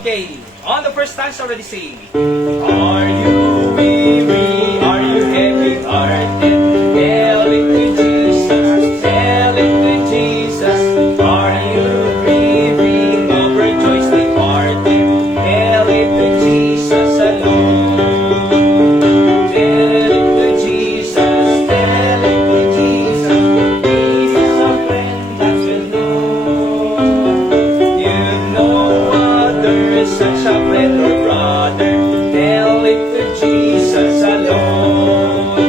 Okay, on the first stanza already say, are you weary? Are you heavy-hearted? Tell it to Jesus, tell it to Jesus. Are you grieving over joys departed? Tell it to Jesus alone. Tell it to Jesus, tell it to Jesus. He's a friend that will know. You know there's such a friend or brother. Tell it to Jesus alone.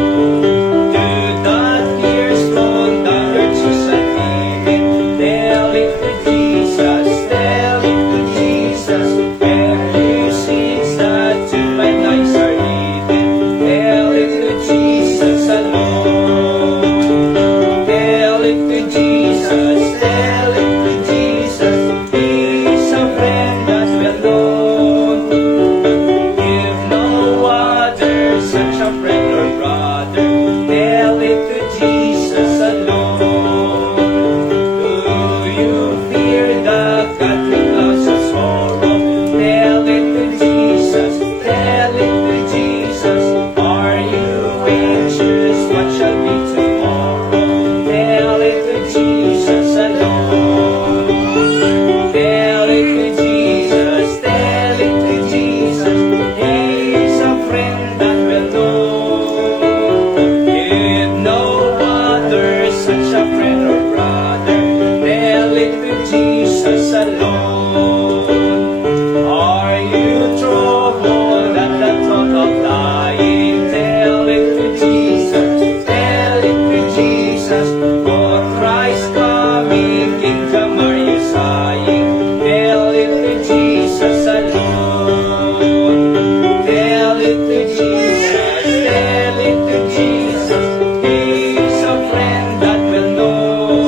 To the tears from the hurts and pain. Tell it to Jesus, tell it to Jesus. Every sins that to my eyes are hidden. Tell it to Jesus alone. Tell it to Jesus, tell it to Jesus. He's a friend that will know. Give no other such a friend or brother. Tell it to Jesus alone. Do you fear the Catholic clouds of sorrow? Tell it to Jesus, tell it to Jesus. Are you anxious? What shall be tomorrow? Tell it to Jesus alone. Tell it to Jesus, tell it to Jesus. He's a friend that will know. If no other such a friend or brother, tell it to Jesus alone. Are you troubled at the thought of dying? Tell it to Jesus, tell it to Jesus. For Christ coming, kingdom are you sighing? Tell it to Jesus alone. Tell it to Jesus, tell it to Jesus. He's a friend that will know.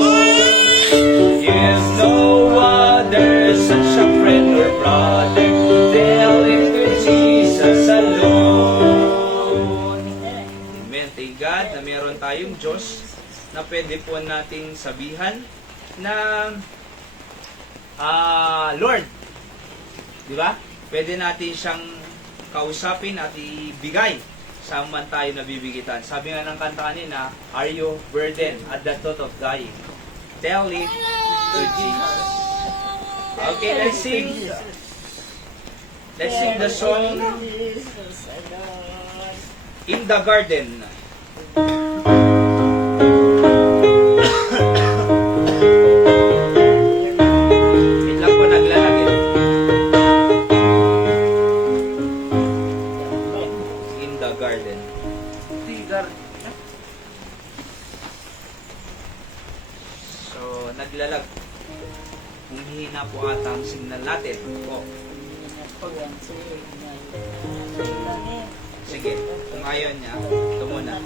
If no other such a friend or brother, tell it to Jesus alone. Amen. Thank God na meron tayong Diyos na pwede po nating sabihan na Lord. Di ba? Pwede natin siyang kausapin at ibigay sa man tayo nabibigitan. Sabi nga ng kanta kanina, are you burdened at the thought of dying? Tell it to Jesus. Okay, let's sing. Let's sing the song In the Garden. Wait lang po, naglalagay. In the Garden. So, naglalag. Humihina po ata ang signal natin. Oh. Sige, kung ayaw niya, ito muna.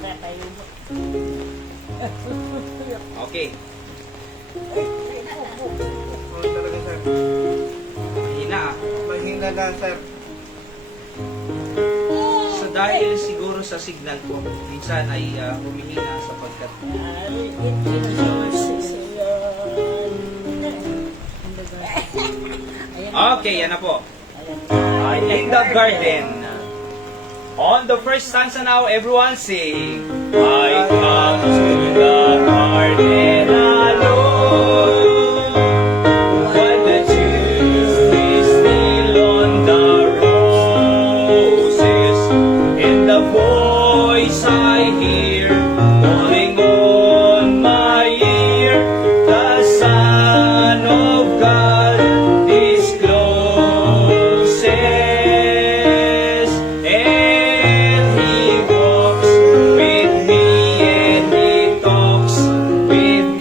Okay. Mahina ah. Mahina na, sir. So dahil siguro sa signal po, minsan ay humihina sapagkat okay, yan na po. In the Garden. On the first stanza now, everyone sing. I come to the garden alone, while the dew is still on the roses, and the voice I hear calling on my ear, the Son of God is closest, and He walks with me and He talks with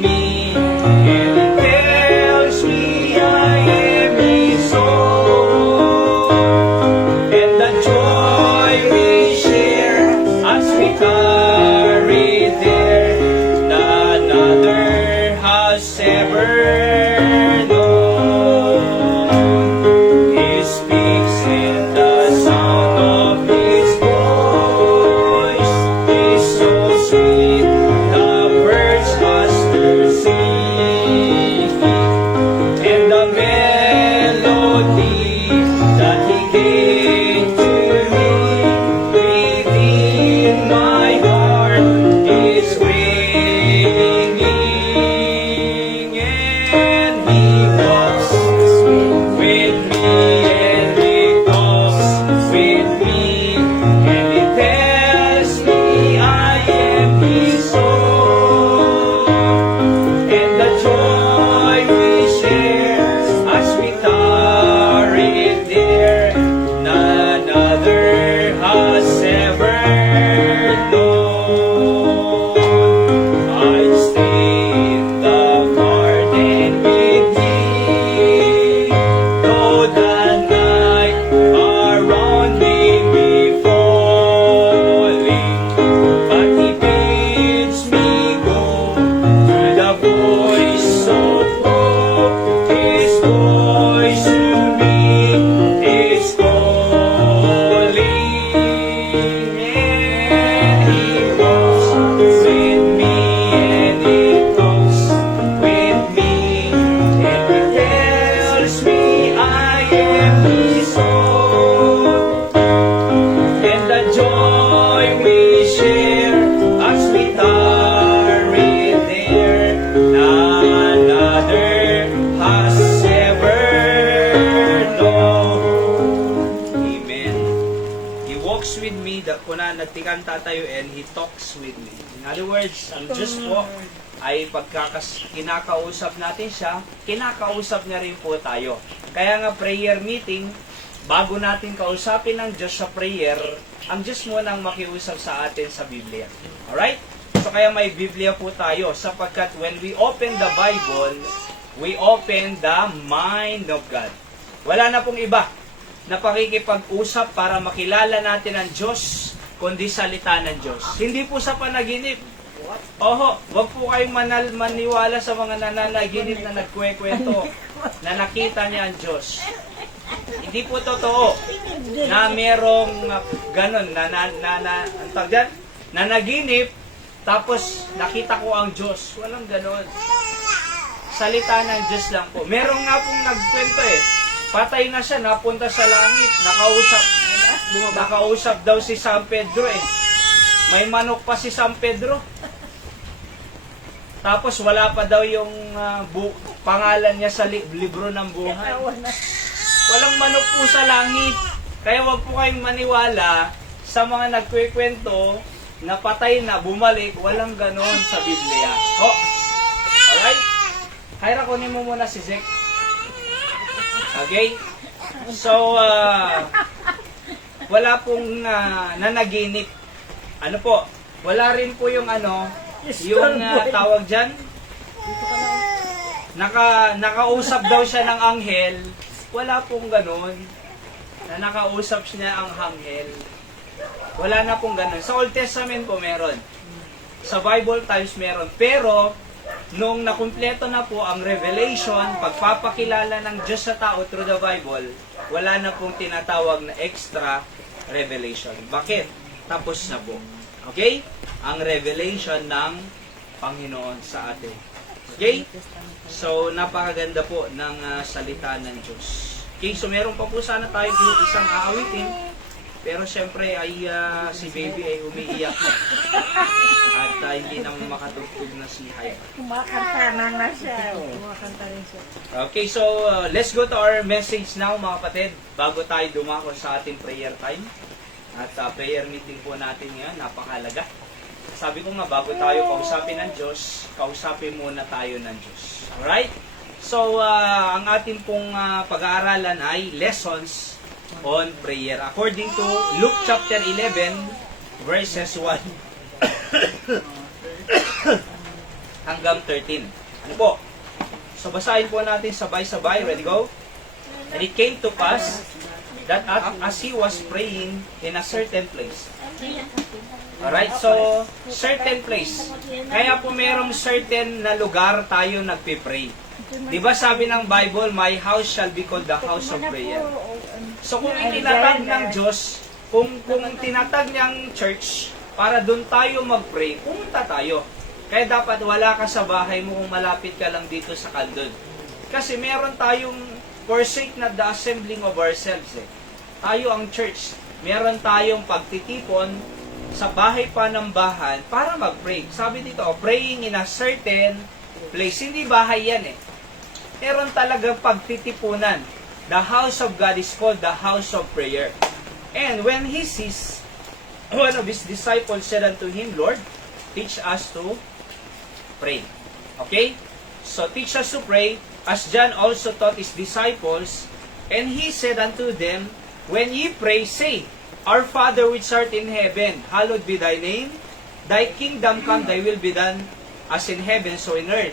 nagtikanta tayo and He talks with me. In other words, ang Diyos po ay kinakausap natin siya, kinakausap niya rin po tayo. Kaya nga prayer meeting, bago natin kausapin ng Diyos sa prayer, ang Diyos mo nang makiusap sa atin sa Biblia. Alright? So kaya may Biblia po tayo sapagkat when we open the Bible, we open the mind of God. Wala na pong iba na pakikipag-usap para makilala natin ang Diyos, kundi salita ng Diyos. Hindi po sa panaginip. Oho, wag po kayong maniwala sa mga nananaginip na nagkwekwento na nakita niya ang Diyos. Hindi po totoo na merong ganon na naginip tapos nakita ko ang Diyos. Walang ganon. Salita ng Diyos lang po. Merong nga pong nagkwento patay na siya, napunta sa langit, nakausap daw si San Pedro May manok pa si San Pedro. Tapos wala pa daw yung pangalan niya sa libro ng buhay. Walang manok po sa langit. Kaya wag po kayong maniwala sa mga nagkwekwento na patay na, bumalik. Walang ganon sa Biblia. Alright? Kaya kunin mo muna si Zek. Okay? So, wala pong nanaginip. Ano po? Wala rin po yung tawag dyan. Nakausap daw siya ng anghel. Wala pong ganun. Na nakausap siya ang anghel. Wala na pong ganun. Sa Old Testament po meron. Sa Bible times meron. Pero, nung nakumpleto na po ang revelation, pagpapakilala ng Diyos sa tao through the Bible, wala na pong tinatawag na extra revelation. Bakit? Tapos na po. Okay? Ang revelation ng Panginoon sa atin. Okay? So, napakaganda po ng salita ng Diyos. Okay? So, meron pa po sana tayo isang aawitin. Pero syempre ay si baby ay umiiyak na. At hindi naman makatugtog na si Haya. Kumakanta na siya. Kumakanta rin siya. Okay, so let's go to our message now mga kapatid. Bago tayo dumako sa ating prayer time. At prayer meeting po natin ngayon, napakahalaga. Sabi ko nga, bago tayo kausapin ng Diyos, kausapin muna tayo ng Diyos. Alright? So, ang ating pong pag-aaralan ay lessons on prayer. According to Luke chapter 11, verses 1 hanggang 13. Ano po? So, basahin po natin sabay-sabay. Ready, go? And it came to pass that as he was praying in a certain place. Alright, so, certain place. Kaya po merong certain na lugar tayo nagpipray. Diba sabi ng Bible, my house shall be called the house of prayer. So kung itinatag ng Diyos, kung tinatag niyang church, para doon tayo mag-pray, pumunta tayo. Kaya dapat wala ka sa bahay mo kung malapit ka lang dito sa Kaldon. Kasi meron tayong forsake na the assembling of ourselves. Tayo ang church. Meron tayong pagtitipon sa bahay panambahan para mag-pray. Sabi dito, praying in a certain place. Hindi bahay yan Meron talagang pagtitipunan. The house of God is called the house of prayer. And when he sees, one of his disciples said unto him, Lord, teach us to pray. Okay? So teach us to pray, as John also taught his disciples. And he said unto them, when ye pray, say, Our Father which art in heaven, hallowed be thy name. Thy kingdom come, thy will be done, as in heaven, so in earth.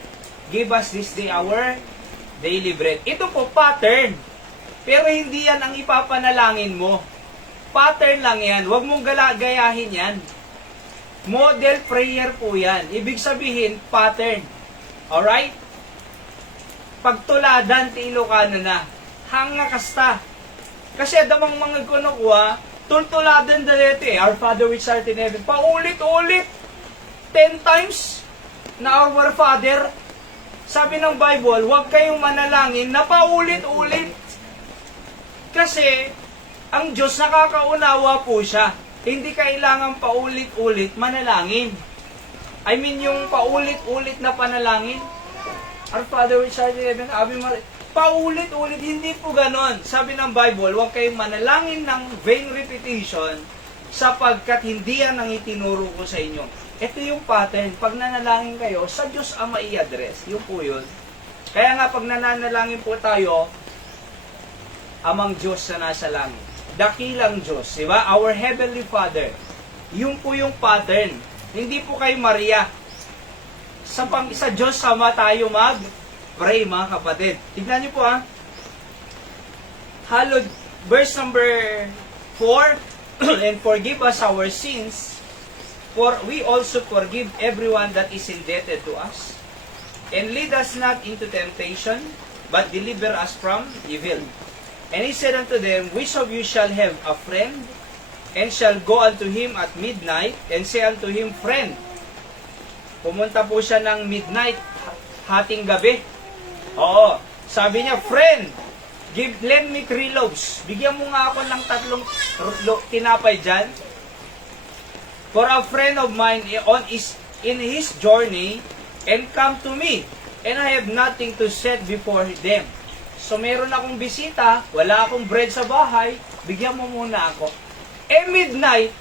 Give us this day our daily bread. Ito po, pattern. Pero hindi yan ang ipapanalangin mo. Pattern lang yan. Huwag mong gayahin yan. Model prayer po yan. Ibig sabihin, pattern. Alright? Pagtuladan, ti Ilocano na. Hanga kasta. Kasi damang mga kunukuha, tultuladan dalete. Our Father which art in heaven. Paulit-ulit. 10 times na Our Father. Sabi ng Bible, huwag kayong manalangin na paulit-ulit. Kasi, ang Diyos nakakaunawa po siya. Hindi kailangan paulit-ulit manalangin. I mean, yung paulit-ulit na panalangin. Our Father which art in heaven, Ave Maria. Paulit-ulit, hindi po ganon. Sabi ng Bible, huwag kayong manalangin ng vain repetition. sapagkat hindi yan ang itinuro ko sa inyo. Ito yung pattern. Pag nanalangin kayo, sa Diyos Ama i-address. Yun po yun. Kaya nga, pag nananalangin po tayo, Amang Diyos na nasa langit. Dakilang Diyos, di ba? Our Heavenly Father. Yun po yung pattern. Hindi po kay Maria. Sa Diyos Ama tayo mag-pray, mga kapatid. Tignan niyo po, Hallowed, verse number 4, and forgive us our sins, for we also forgive everyone that is indebted to us. And lead us not into temptation, but deliver us from evil. And he said unto them, which of you shall have a friend, and shall go unto him at midnight, and say unto him, friend. Pumunta po siya ng midnight, hating gabi. Oo, sabi niya, friend, lend me 3 loaves. Bigyan mo nga ako ng 3 tinapay dyan. For a friend of mine in his journey, and come to me, and I have nothing to set before them. So meron akong bisita, wala akong bread sa bahay, bigyan mo muna ako. Midnight,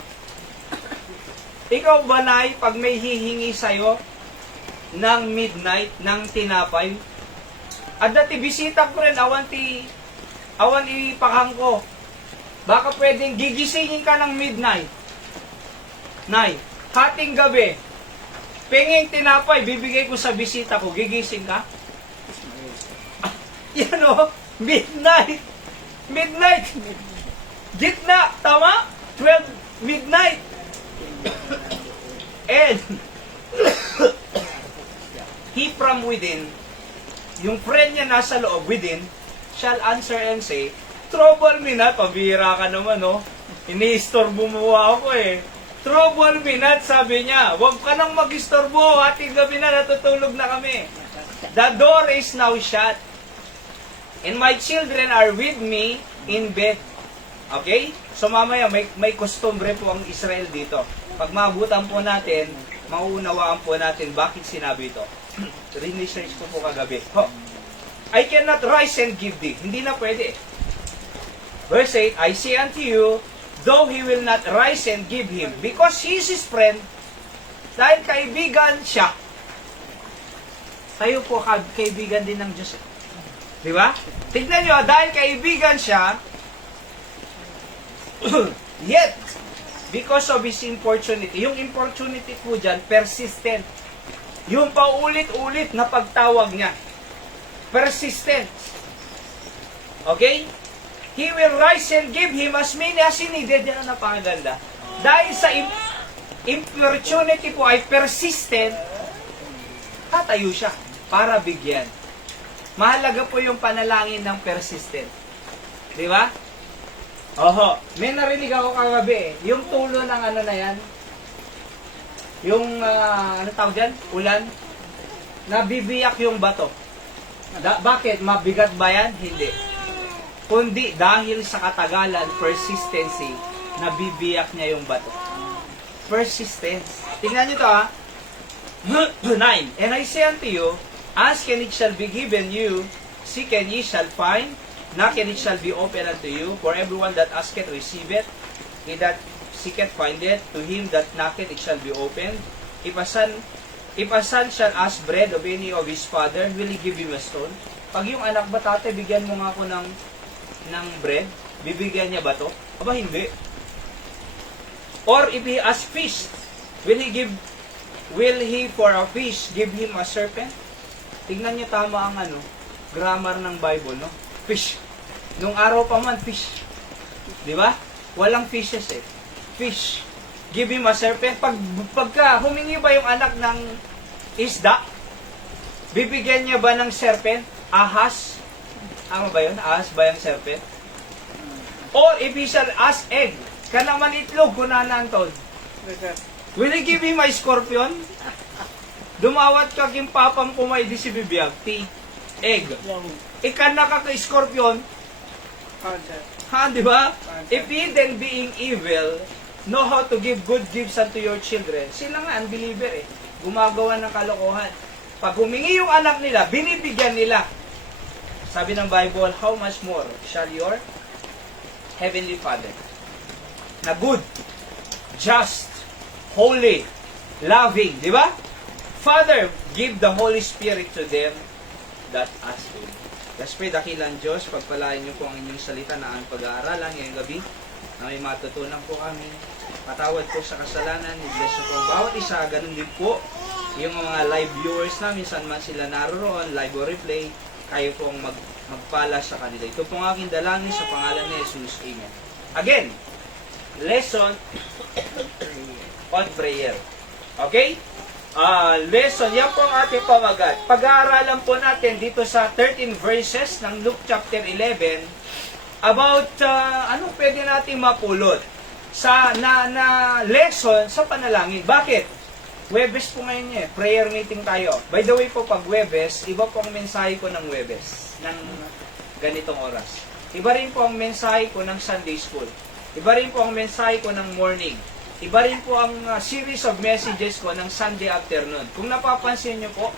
ikaw ba, Nay, pag may hihingi sa'yo ng midnight, ng tinapay, at dati bisita ko rin, awan ipakang ko. Baka pwedeng gigisingin ka ng midnight. Nay, hating gabi, pengeng tinapay, bibigay ko sa bisita ko, gigising ka? Yan o, midnight. Midnight. Gitna, tama? 12 midnight. And, he from within, yung friend niya nasa loob, within, shall answer and say, trouble me not, pabira ka naman, no? Ini-istorbo mo ako eh. Trouble me not, sabi niya. Huwag ka nang mag-istorbo, ating gabi na, natutulog na kami. The door is now shut, and my children are with me in bed. Okay? So mamaya, may costumbre po ang Israel dito. Pag maabutan po natin, mauunawaan po natin bakit sinabi ito. Research ko po kagabi. I cannot rise and give thee. Hindi na pwede. Verse 8, I say unto you, though he will not rise and give him, because he is his friend, dahil kaibigan siya. Tayo po kaibigan din ng Diyos. Di ba? Tignan nyo, dahil kaibigan siya, yet, because of his importunity, yung importunity po dyan, persistent. Yung paulit-ulit na pagtawag niya. Persistent. Okay? He will rise and give him as many as he needed. Yan ang napakaganda. Dahil sa importunity po ay persistent, tatayo siya para bigyan. Mahalaga po yung panalangin ng persistent. Di ba? Oho. May narinig ako kagabi eh. Yung tulo ng ano na yan, yung, ano tawag dyan? Ulan. Nabibiyak yung bato. Bakit? Mabigat ba yan? Hindi. Kundi dahil sa katagalan, persistency, nabibiyak niya yung bato. Persistence. Tingnan nyo to 9. And I say unto you, ask and it shall be given you, seek and ye shall find, knock and it shall be opened unto you, for everyone that asketh receiveth, he that seeketh findeth, to him that knocketh it shall be opened. If a son shall ask bread of any of his father, will he give him a stone? Pag yung anak ba, tate, bigyan mo nga ako ng bread, bibigyan niya ba to? Aba, hindi. Or if he ask fish, will he for a fish give him a serpent? Tignan niyo tama ang grammar ng Bible, no? Fish. Nung araw pa man, fish. Di ba? Walang fishes eh. Fish. Give him a serpent. Pagka humingi ba yung anak ng isda, bibigyan niya ba ng serpent? Ahas? Ano ba yun? Ahas ba yung serpent? Or if he shall ask egg, kanaman itlog, kunanan to. Will he give him a scorpion? Dumawat ka king papam kumay di si bibiyag. Egg. Ikan na ka scorpion. Ha, di ba? If ye then being evil, know how to give good gifts unto your children. Sila nga, unbeliever eh. Gumagawa ng kalokohan. Pag humingi yung anak nila, binibigyan nila. Sabi ng Bible, how much more shall your Heavenly Father, na good, just, holy, loving. Di ba? Father, give the Holy Spirit to them that ask Him. Let's pray, dakilang Diyos, pagpalain niyo po ang inyong salita na ang pag-aaralan ngayong gabi, na may matutunan po kami. Patawad po sa kasalanan, bless niyo po ang bawat isa, ganun din po yung mga live viewers namin, saan man sila naroon, live or replay, kayo pong magpala sa kanila. Ito pong aking dalangin sa pangalan ni Jesus. Amen. Again, lesson on prayer. Okay? Lesson, yan po ang ating pamagat. Pag-aaralan po natin dito sa 13 verses ng Luke chapter 11 about anong pwede natin mapulot sa lesson sa panalangin. Bakit? Webes po ngayon niya, prayer meeting tayo. By the way po, pag Webes, iba po ang mensahe ko ng Webes, ng ganitong oras. Iba rin po ang mensahe ko ng Sunday School. Iba rin po ang mensahe ko ng morning. Iba rin po ang series of messages ko ng Sunday afternoon. Kung napapansin niyo po,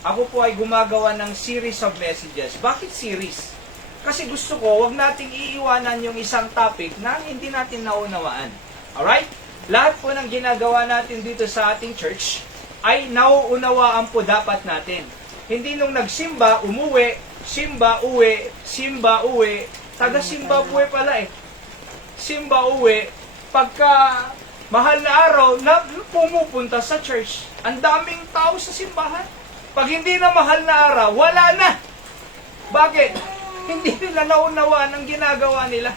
ako po ay gumagawa ng series of messages. Bakit series? Kasi gusto ko, wag nating iiwanan yung isang topic na hindi natin naunawaan. Alright? Lahat po ng ginagawa natin dito sa ating church ay nauunawaan po dapat natin. Hindi nung nagsimba, umuwi, simba, uwi, simba, uwi, taga-Zimbabwe pala eh. Simba, uwi, pagka mahal na araw, na pumupunta sa church. Ang daming tao sa simbahan. Pag hindi na mahal na araw, wala na. Bakit? Hindi nila naunawaan ang ginagawa nila.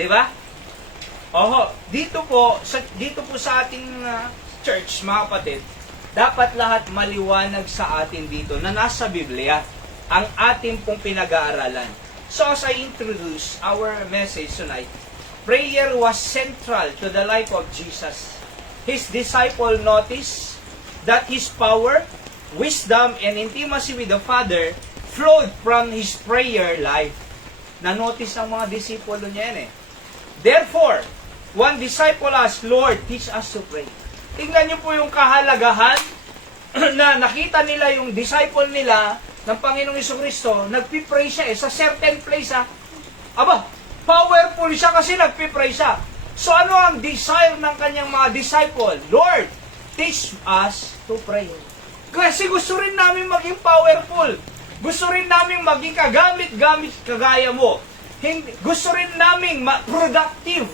'Di ba? Oho, dito po sa ating church, mga kapatid, dapat lahat maliwanag sa atin dito na nasa Biblia ang ating pong pinag-aaralan. So as I introduce our message tonight, prayer was central to the life of Jesus. His disciple noticed that His power, wisdom, and intimacy with the Father flowed from His prayer life. Na-notice ang mga disipulo niya yan eh. Therefore, one disciple asked, Lord, teach us to pray. Tingnan niyo po yung kahalagahan na nakita nila yung disciple nila ng Panginoong Jesucristo, nagpipray siya sa certain place Aba, powerful siya kasi nagpipray siya. So ano ang desire ng kanyang mga disciple? Lord, teach us to pray. Kasi gusto rin namin maging powerful. Gusto rin namin maging kagamit-gamit kagaya mo. Gusto rin namin productive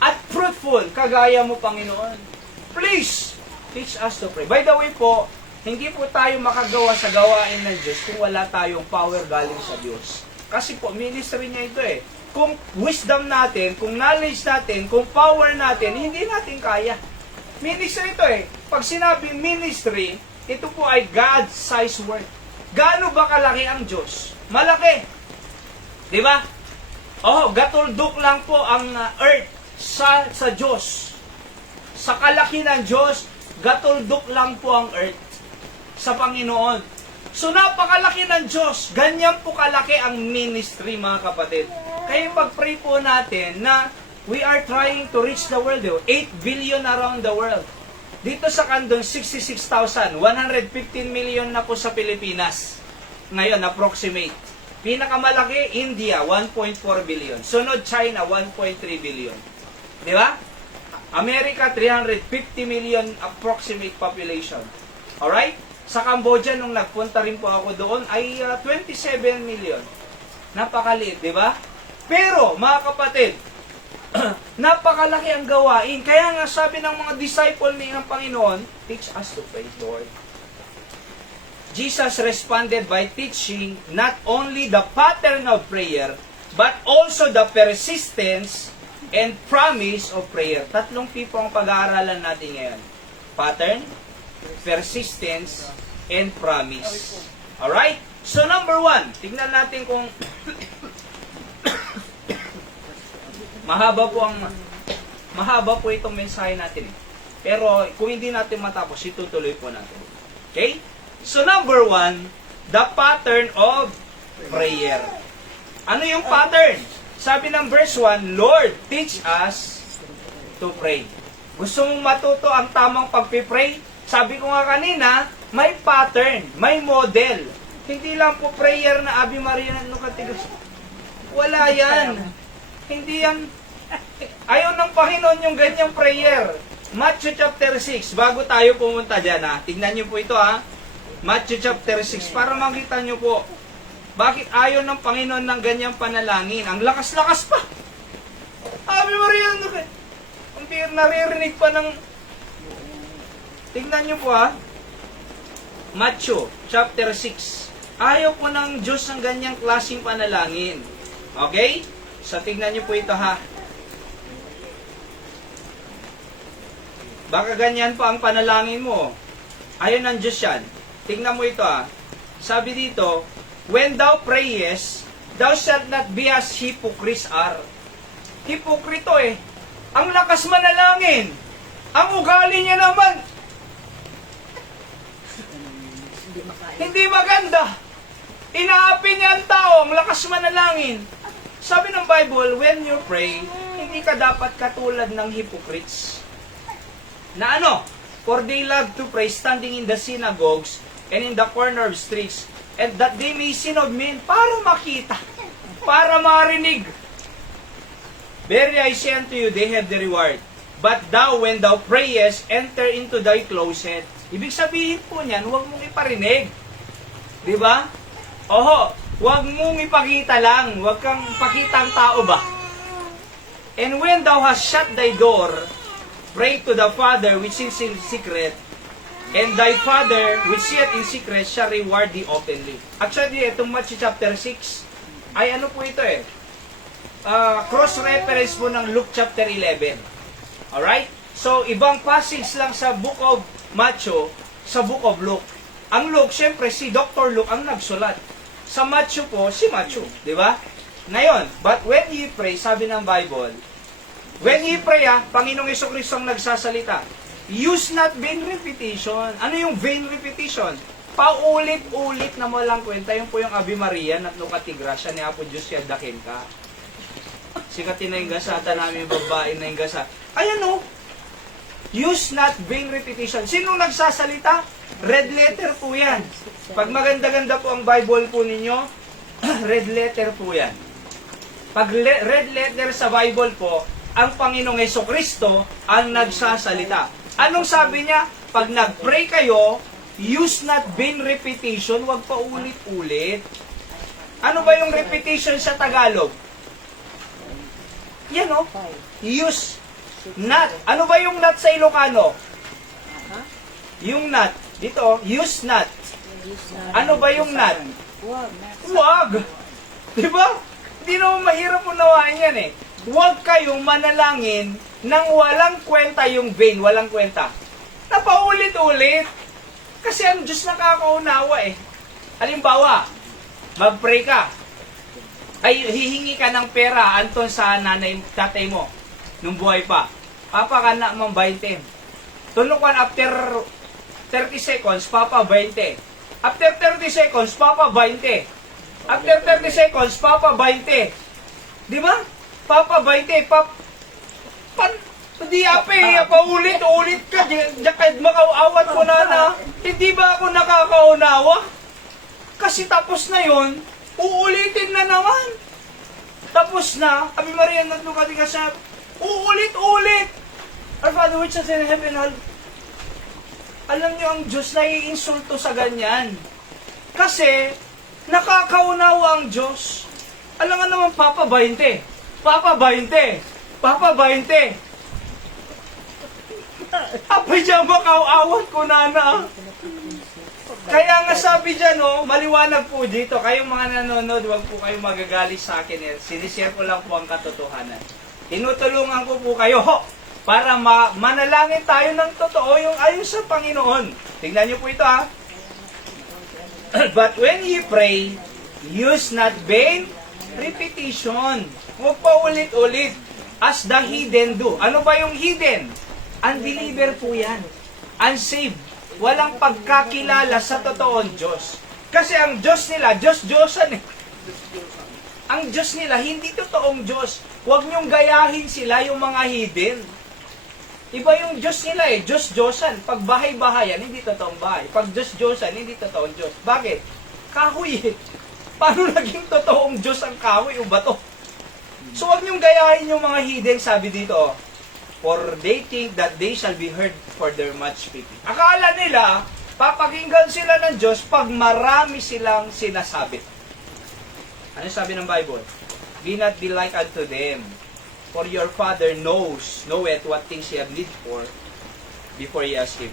at fruitful kagaya mo, Panginoon. Please, teach us to pray. By the way po, hindi po tayo makagawa sa gawain ng Diyos kung wala tayong power galing sa Diyos. Kasi po, ministry niya ito eh. Kung wisdom natin, kung knowledge natin, kung power natin, hindi natin kaya. Ministry ito eh. Pag sinabi ministry, ito po ay God-sized word. Gaano ba kalaki ang Diyos? Malaki. Di ba? Oh, gatuldok lang po ang earth sa Diyos. Sa kalaki ng Diyos, gatuldok lang po ang earth sa Panginoon. So napakalaki ng Diyos, ganyan po kalaki ang ministry, mga kapatid. Kaya pag-pray po natin na we are trying to reach the world, 8 billion around the world. Dito sa Kandong, 66,000, 115 million na po sa Pilipinas. Ngayon, approximate. Pinakamalaki, India, 1.4 billion. Sunod, China, 1.3 billion. Di ba? America, 350 million approximate population. Alright? Sa Cambodia, nung nagpunta rin po ako doon, ay 27 million. Napakaliit, di ba? Pero, mga kapatid, napakalaki ang gawain. Kaya nga sabi ng mga disciple ng Panginoon, teach us to pray, Lord. Jesus responded by teaching not only the pattern of prayer, but also the persistence and promise of prayer. Tatlong tipo ang pag-aaralan natin ngayon. Pattern, persistence, and promise. Alright? So number 1, tignan natin kung mahaba po itong mensahe natin. Pero kung hindi natin matapos, itutuloy po natin. Okay? So number 1, the pattern of prayer. Ano yung pattern? Sabi ng verse 1, Lord, teach us to pray. Gusto mong matuto ang tamang pagpipray? Sabi ko nga kanina, may pattern, may model. Hindi lang po prayer na Ave Maria no katigas. Wala yan. Hindi yan Ayaw ng Panginoon yung ganyang prayer. Matthew chapter 6, bago tayo pumunta dyan ha, tignan nyo po ito ha. Matthew chapter 6, para makita nyo po, bakit ayaw ng Panginoon ng ganyang panalangin? Ang lakas-lakas pa. Ave Maria, ang naririnig pa ng... Tignan nyo po ha. Matthew chapter 6. Ayaw po ng Diyos ng ganyang klaseng panalangin. Okay? So tignan nyo po ito ha. Baka ganyan pa ang panalangin mo. Ayaw ng Diyos yan. Tignan mo ito ha. Sabi dito, when thou prayest, thou shalt not be as hypocrites are. Hipokrito eh. Ang lakas manalangin. Ang ugali niya naman. Hindi maganda. Inaapi niya ang tao. Ang lakas manalangin. Sabi ng Bible, when you pray, hindi ka dapat katulad ng hypocrites. Na ano? For they love to pray standing in the synagogues and in the corner of streets, and that they may see of men, para makita, para marinig. Verily I say unto you, they have the reward. But thou, when thou prayest, enter into thy closet. Ibig sabihin po niyan, huwag mong iparinig. Di ba? Oho, huwag mong ipakita lang. Huwag kang pakita ang tao ba? And when thou hast shut thy door, pray to the Father which is in secret, and thy Father which seeth in secret shall reward thee openly. Actually, itong Matthew chapter 6, ay ano po ito eh? Cross-reference po ng Luke chapter 11. Alright? So, ibang passage lang sa book of Matthew, sa book of Luke. Ang Luke, syempre, si Dr. Luke ang nagsulat. Sa Matthew po, si Matthew. Di ba? Ngayon, but when ye pray, sabi ng Bible, when ye pray, Panginoong Jesucristo ang nagsasalita, use not vain repetition. Ano yung vain repetition? Paulit-ulit na mo lang kwenta. Yung po yung Ave Maria, at nukatigrasya ni Apo Diyos siya dakin ka. Sikatin na yung gasata namin, babae na yung gasa. Ayan o. Use not vain repetition. Sino nagsasalita? Red letter po yan. Pag maganda-ganda po ang Bible po ninyo, red letter po yan. Pag red letter sa Bible po, ang Panginoong Jesucristo ang nagsasalita. Anong sabi niya? Pag nag-pray kayo, use not vain repetition, huwag pa ulit-ulit. Ano ba yung repetition sa Tagalog? Yan o. Use not. Ano ba yung not sa Ilocano? Yung not. Dito, use not. Ano ba yung not? Huwag. Diba? Hindi naman mahirap unawain yan eh. Huwag kayong manalangin nang walang kwenta yung vain, walang kwenta. Napaulit-ulit. Kasi ang Diyos nakakaunawa eh. Halimbawa, mag-pray ka. Ay, hihingi ka ng pera, Anton, sa nanay, tatay mo, nung buhay pa. Papa ka na mang 20. Tunukan after 30 seconds, Papa 20. After 30 seconds, Papa 20. After 30 seconds, Papa 20. Di ba? Papa 20, hindi paulit-ulit ka, jakad makaawat ko na, hindi ba ako nakakaunawa? Kasi tapos na yon, uulitin na naman. Tapos na, Ave Maria, naglukati ka sa, uulit-ulit. Our Father which is in heaven, alam niyo ang Diyos na iinsulto sa ganyan. Kasi, nakakaunawa ang Diyos. Alam nga naman, Papa 20. Papa 20. Papa 20. Apay dyan, makaawat ko na. Kaya nga sabi dyan, maliwanag po dito. Kayong mga nanonood, huwag po kayong magagalit sa akin. Sinishare ko lang po ang katotohanan. Tinutulungan ko po kayo para manalangin tayo ng totoo yung ayon sa Panginoon. Tingnan niyo po ito But when you pray, use not vain repetition. Huwag pa ulit-ulit. As the heathen do. Ano ba yung heathen? Unbeliever po yan. Unsaved. Walang pagkakilala sa totoong Diyos. Kasi ang Diyos nila, Diyos-Diyosan eh. Ang Diyos nila, hindi totoong Diyos. Huwag niyong gayahin sila yung mga heathen. Iba yung Diyos nila eh, Diyos-Diyosan. Pag bahay-bahayan, hindi totoong bahay. Pag Diyos-Diyosan, hindi totoong Diyos. Bakit? Kahoy eh. Paano naging totoong Diyos ang kahoy o bato? So, huwag niyong gayahin yung mga hidden, sabi dito, for they think that they shall be heard for their much speaking. Akala nila, papakinggan sila ng Diyos pag marami silang sinasabi. Ano sabi ng Bible? Be not be like unto them, for your Father knoweth what things ye have need for, before ye ask Him.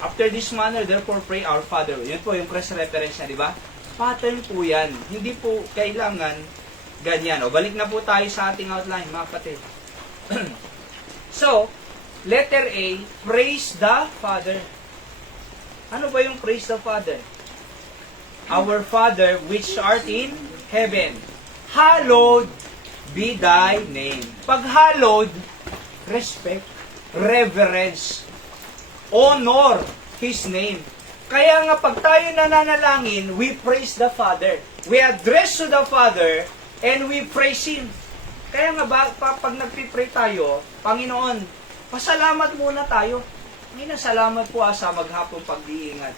After this manner, therefore pray our Father. Yun po yung cross-reference niya, di ba? Pattern po yan. Hindi po kailangan ganyan. O, balik na po tayo sa ating outline, mga kapatid. So, letter A, praise the Father. Ano ba yung praise the Father? Our Father, which art in heaven, hallowed be thy name. Pag hallowed, respect, reverence, honor His name. Kaya nga pag tayo nananalangin, we praise the Father. We address to the Father and we praise Him. Kaya nga pag nagpipray tayo, Panginoon, pasalamat muna tayo. Ngayon, salamat po sa maghapong pag-iingat.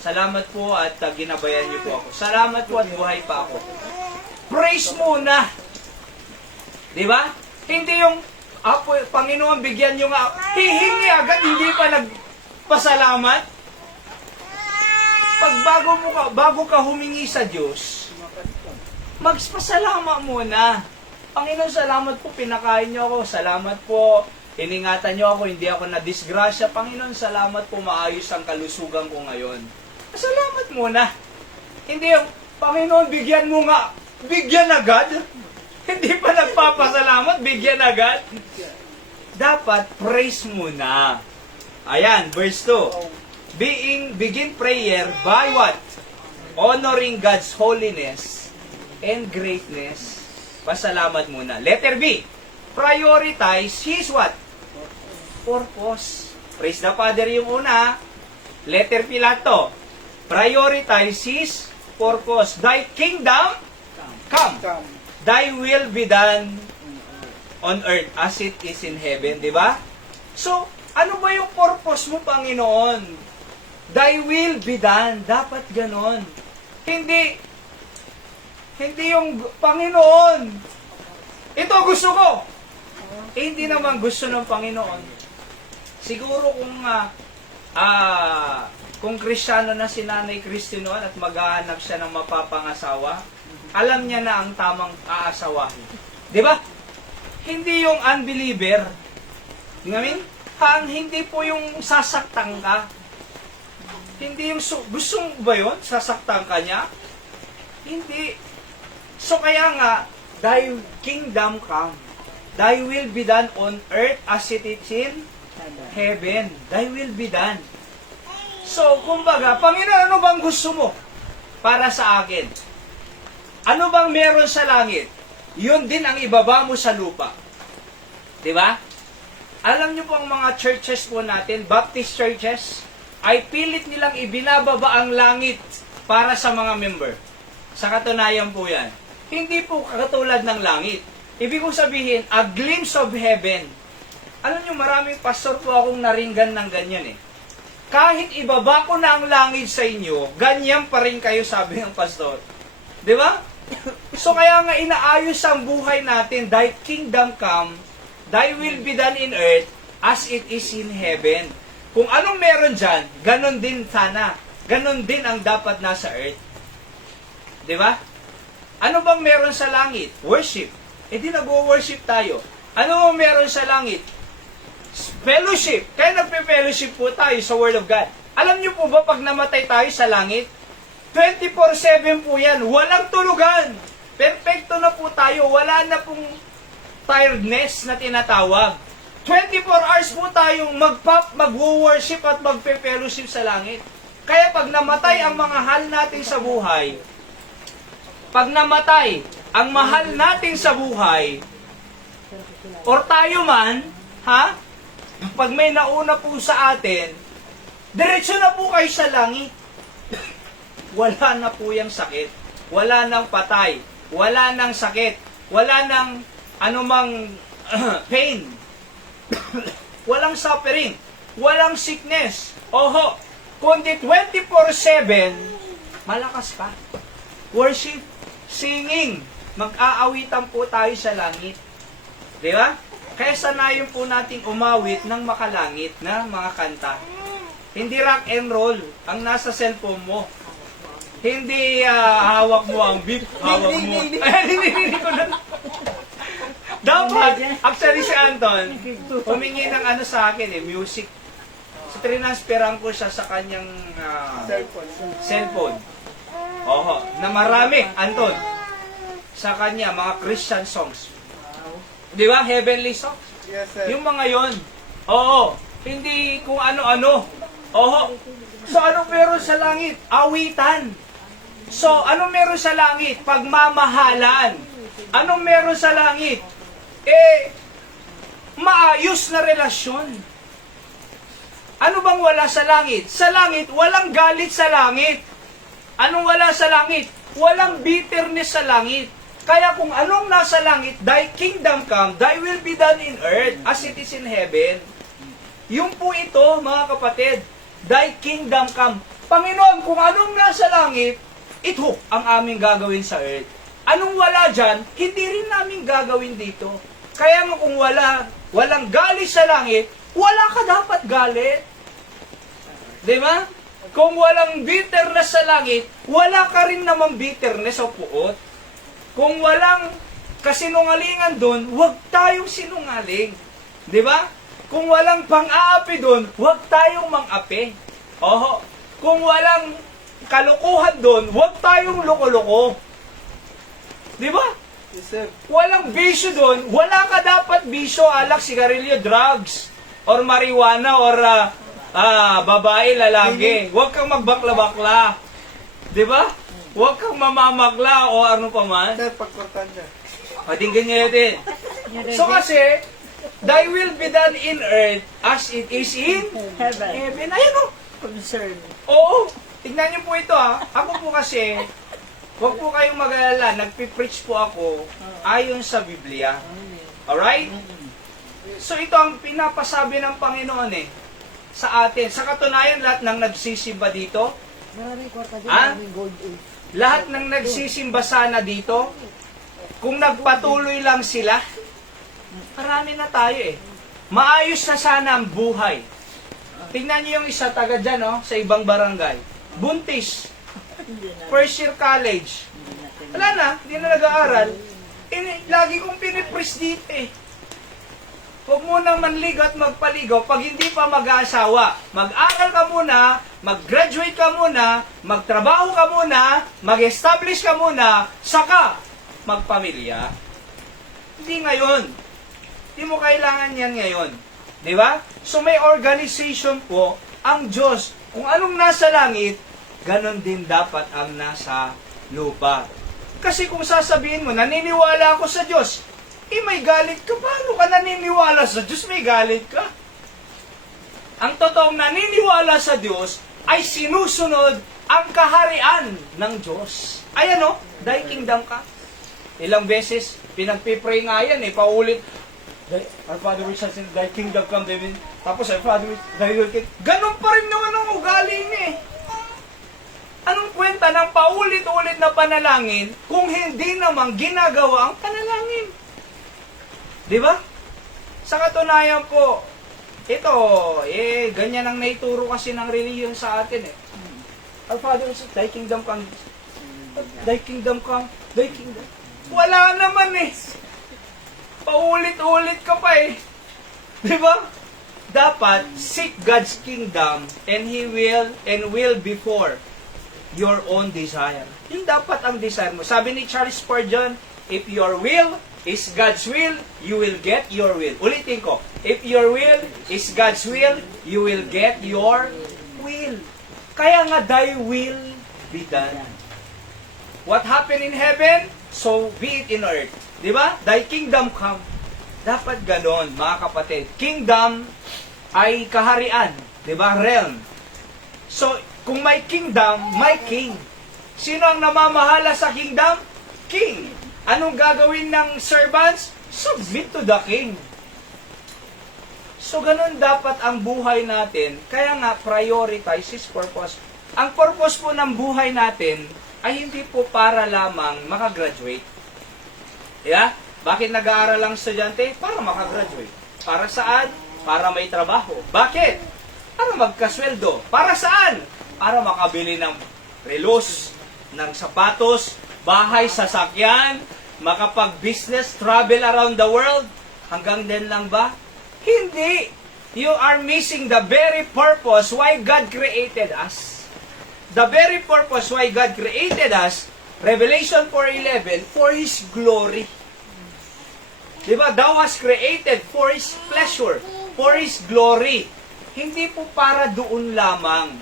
Salamat po at ginabayan niyo po ako. Salamat po at buhay pa ako. Praise muna. Di ba? Hindi yung, Panginoon, bigyan niyo nga, hihingi agad, hindi pa nagpasalamat. Pag bago ka humingi sa Diyos, magpasalamat muna. Panginoon, salamat po, pinakain niyo ako. Salamat po, iningatan niyo ako, hindi ako na-disgrasya. Panginoon, salamat po, maayos ang kalusugan ko ngayon. Salamat muna. Hindi yung, Panginoon, bigyan mo nga, bigyan agad. Hindi pa nagpapasalamat, bigyan agad. Dapat, praise muna. Ayan, verse 2. Begin prayer by what? Honoring God's holiness and greatness. Pasalamat muna. Letter B. Prioritize His what? Purpose. Praise the Father yung una. Letter P lato. Prioritize His purpose. Thy kingdom come. Thy will be done on earth as it is in heaven. Di ba? So, ano ba yung purpose mo, Panginoon? Thy will be done. Dapat ganon. Hindi yung, Panginoon, ito gusto ko. Hindi naman gusto ng Panginoon. Siguro kung Kristiyano na si Nanay Christy noon at maghahanap siya ng mapapangasawa, alam niya na ang tamang aasawahin. Di ba? Hindi yung unbeliever. Hindi po yung sasaktan ka. Hindi yung gusto ba yun? Sasaktan ka niya? Hindi. So kaya nga, thy kingdom come. Thy will be done on earth as it is in heaven. Thy will be done. So, kumbaga, Panginoon, ano bang gusto mo para sa akin? Ano bang meron sa langit? Yun din ang ibaba mo sa lupa. Diba? Alam niyo po ang mga churches po natin, Baptist churches, ay pilit nilang ibinababa ang langit para sa mga member. Sa katunayan po yan. Hindi po katulad ng langit. Ibig kong sabihin, a glimpse of heaven. Alam niyo, maraming pastor po akong naringgan ng ganyan eh. Kahit ibaba ko na ang langit sa inyo, ganyan pa rin kayo, sabi ng pastor. Di ba? So kaya nga inaayos ang buhay natin, thy kingdom come, thy will be done in earth as it is in heaven. Kung anong meron dyan, ganon din sana. Ganon din ang dapat nasa earth. Di ba? Ano bang meron sa langit? Worship. E di nag-worship tayo. Ano bang meron sa langit? Fellowship. Kaya nagpe-fellowship po tayo sa Word of God. Alam niyo po ba pag namatay tayo sa langit, 24/7 po yan. Walang tulugan. Perfecto na po tayo. Wala na pong tiredness na tinatawag. 24 hours po tayong mag-worship at magpe-fellowship sa langit. Kaya pag namatay ang mga mahal natin sa buhay, pag namatay ang mahal natin sa buhay, or tayo man, pag may nauna po sa atin, diretso na po kayo sa langit. Wala na po yung sakit. Wala nang patay. Wala nang sakit. Wala nang anumang pain. Walang suffering. Walang sickness. Oho, kundi 24/7, malakas pa. Worship, singing. Mag-aawitan po tayo sa langit. Di ba? Kaya sanayin po nating umawit ng makalangit na mga kanta. Hindi rock and roll ang nasa cellphone mo. Hindi hawak mo ang beat, hawak mo. Hindi ko na. Dapat, actually si Anton, humingi ng ano sa akin music. So, trinasperan ko siya sa kanyang cellphone. Oho, na marami, Anton. Sa kanya, mga Christian songs. Di ba? Heavenly songs. Yes, sir. Yung mga yon. Oo. Hindi kung ano-ano. Oho. So, anong meron sa langit? Awitan. So, anong meron sa langit? Pagmamahalan. Anong meron sa langit? Maayos na relasyon. Ano bang wala sa langit? Sa langit, walang galit sa langit. Anong wala sa langit? Walang bitterness sa langit. Kaya kung anong nasa langit, thy kingdom come, thy will be done in earth as it is in heaven. Yung po ito, mga kapatid, thy kingdom come. Panginoon, kung anong nasa langit, ito ang aming gagawin sa earth. Anong wala dyan, hindi rin namin gagawin dito. Kaya nga kung walang galit sa langit, wala ka dapat galit. Di ba? Kung walang bitterness sa langit, wala ka rin namang bitterness o puot. Kung walang kasinungalingan doon, huwag tayong sinungaling. Di ba? Kung walang pang-aapi doon, huwag tayong mang-api. Oho. Kung walang kalokohan doon, huwag tayong loko-loko. Di ba? Yes, sir. Walang bisyo doon, wala ka dapat bisyo, alak, sigarilyo, drugs, or marijuana, or babae, lalaki. Huwag kang magbakla-bakla. Di ba? Huwag kang mamamagla o ano pa man. Sir, pagkuntan niya. Patinggan niyo yun. So kasi, thy will be done in earth as it is in Heaven. heaven. Ayun o. Concern. Oo. Tignan niyo po ito ha. Ako po kasi, huwag po kayong mag-alala. Nagpipreach po ako ayon sa Biblia. Alright? So ito ang pinapasabi ng Panginoon sa atin. Sa katunayan, lahat ng nagsisimba dito, Maraming kwarta dyan, Ah? maraming gold. lahat ng nagsisimba sana dito, kung nagpatuloy lang sila, marami na tayo Maayos na sana ang buhay. Tingnan niyo yung isa taga dyan, sa ibang barangay. Buntis. First year college. Wala na, hindi na nag-aaral. Lagi kong pinipris dito Huwag mo nang manligaw at magpaligaw pag hindi pa mag-aasawa. Mag-aral ka muna, mag-graduate ka muna, magtrabaho ka muna, mag-establish ka muna, saka magpamilya. Hindi ngayon. Hindi mo kailangan yan ngayon. Di ba? So may organization po ang Diyos. Kung anong nasa langit, ganon din dapat ang nasa lupa. Kasi kung sasabihin mo, naniniwala ako sa Diyos, may galit ka. Paano ka naniniwala sa Diyos? May galit ka. Ang totoong naniniwala sa Diyos ay sinusunod ang kaharian ng Diyos. Ayan thy kingdom come. Ilang beses, pinagpipray nga yan paulit. Our Father which art in thy kingdom come, tapos our Father which thy will come. Ganon pa rin naman ang ugali niya Anong kwenta ng paulit-ulit na panalangin kung hindi namang ginagawa ang panalangin? Di ba? Sa katunayan po, ito, ganyan ang naituro kasi ng reliyon sa atin Our Father, thy kingdom come. Thy kingdom come. Thy kingdom. Wala naman Paulit-ulit ka pa Di ba? Dapat, seek God's kingdom and He will before your own desire. Yung dapat ang desire mo. Sabi ni Charles Spurgeon, if your will is God's will, you will get your will. Ulitin ko. If your will is God's will, you will get your will. Kaya nga, thy will be done. What happened in heaven, so be it in earth. Di ba? Thy kingdom come. Dapat ganon, mga kapatid. Kingdom ay kaharian. Di ba? Realm. So, kung may kingdom, may king. Sino ang namamahala sa kingdom? King. Anong gagawin ng servants? Submit to the king. So, ganun dapat ang buhay natin. Kaya nga, prioritize His purpose. Ang purpose po ng buhay natin ay hindi po para lamang makagraduate. Yeah? Bakit nag-aaral ang estudyante? Para makagraduate. Para saan? Para may trabaho. Bakit? Para magkasweldo. Para saan? Para makabili ng relos, ng sapatos, bahay, sasakyan, makapag-business, travel around the world. Hanggang din lang ba? Hindi. You are missing the very purpose why God created us. The very purpose why God created us, Revelation 4:11, for His glory. Diba? Thou hast created for His pleasure, for His glory. Hindi po para doon lamang.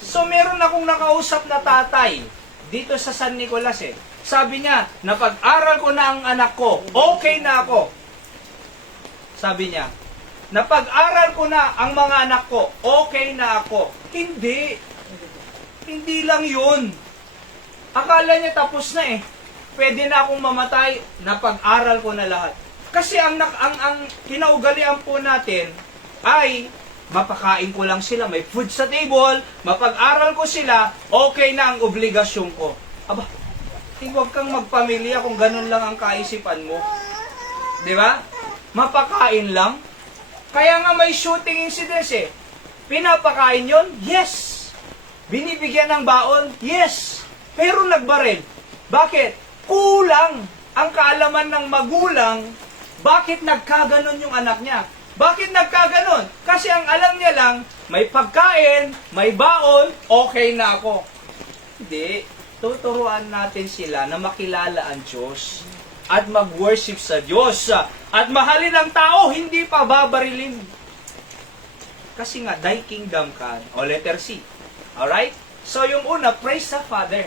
So, meron akong nakausap na tatay dito sa San Nicolas eh. Sabi niya, napag-aral ko na ang anak ko, okay na ako. Sabi niya, napag-aral ko na ang mga anak ko, okay na ako. Hindi. Hindi lang yun. Akala niya tapos na eh. Pwede na akong mamatay, napag-aral ko na lahat. Kasi ang kinaugalian po natin ay mapakain ko lang sila, may food sa table, mapag-aral ko sila, okay na ang obligasyon ko. Aba, huwag kang magpamilya kung ganun lang ang kaisipan mo. Di ba? Mapakain lang. Kaya nga may shooting incidents eh. Pinapakain yon? Yes. Binibigyan ng baon? Yes. Pero nagbaril. Bakit? Kulang ang kaalaman ng magulang. Bakit nagkaganon yung anak niya? Bakit nagkaganon? Kasi ang alam niya lang, may pagkain, may baon, okay na ako. Hindi. Tuturuan natin sila na makilala ang Diyos at mag-worship sa Diyos at mahalin ang tao, hindi pa babarilin. Kasi nga, thy kingdom come. O letter C. Alright? So yung una, praise the Father.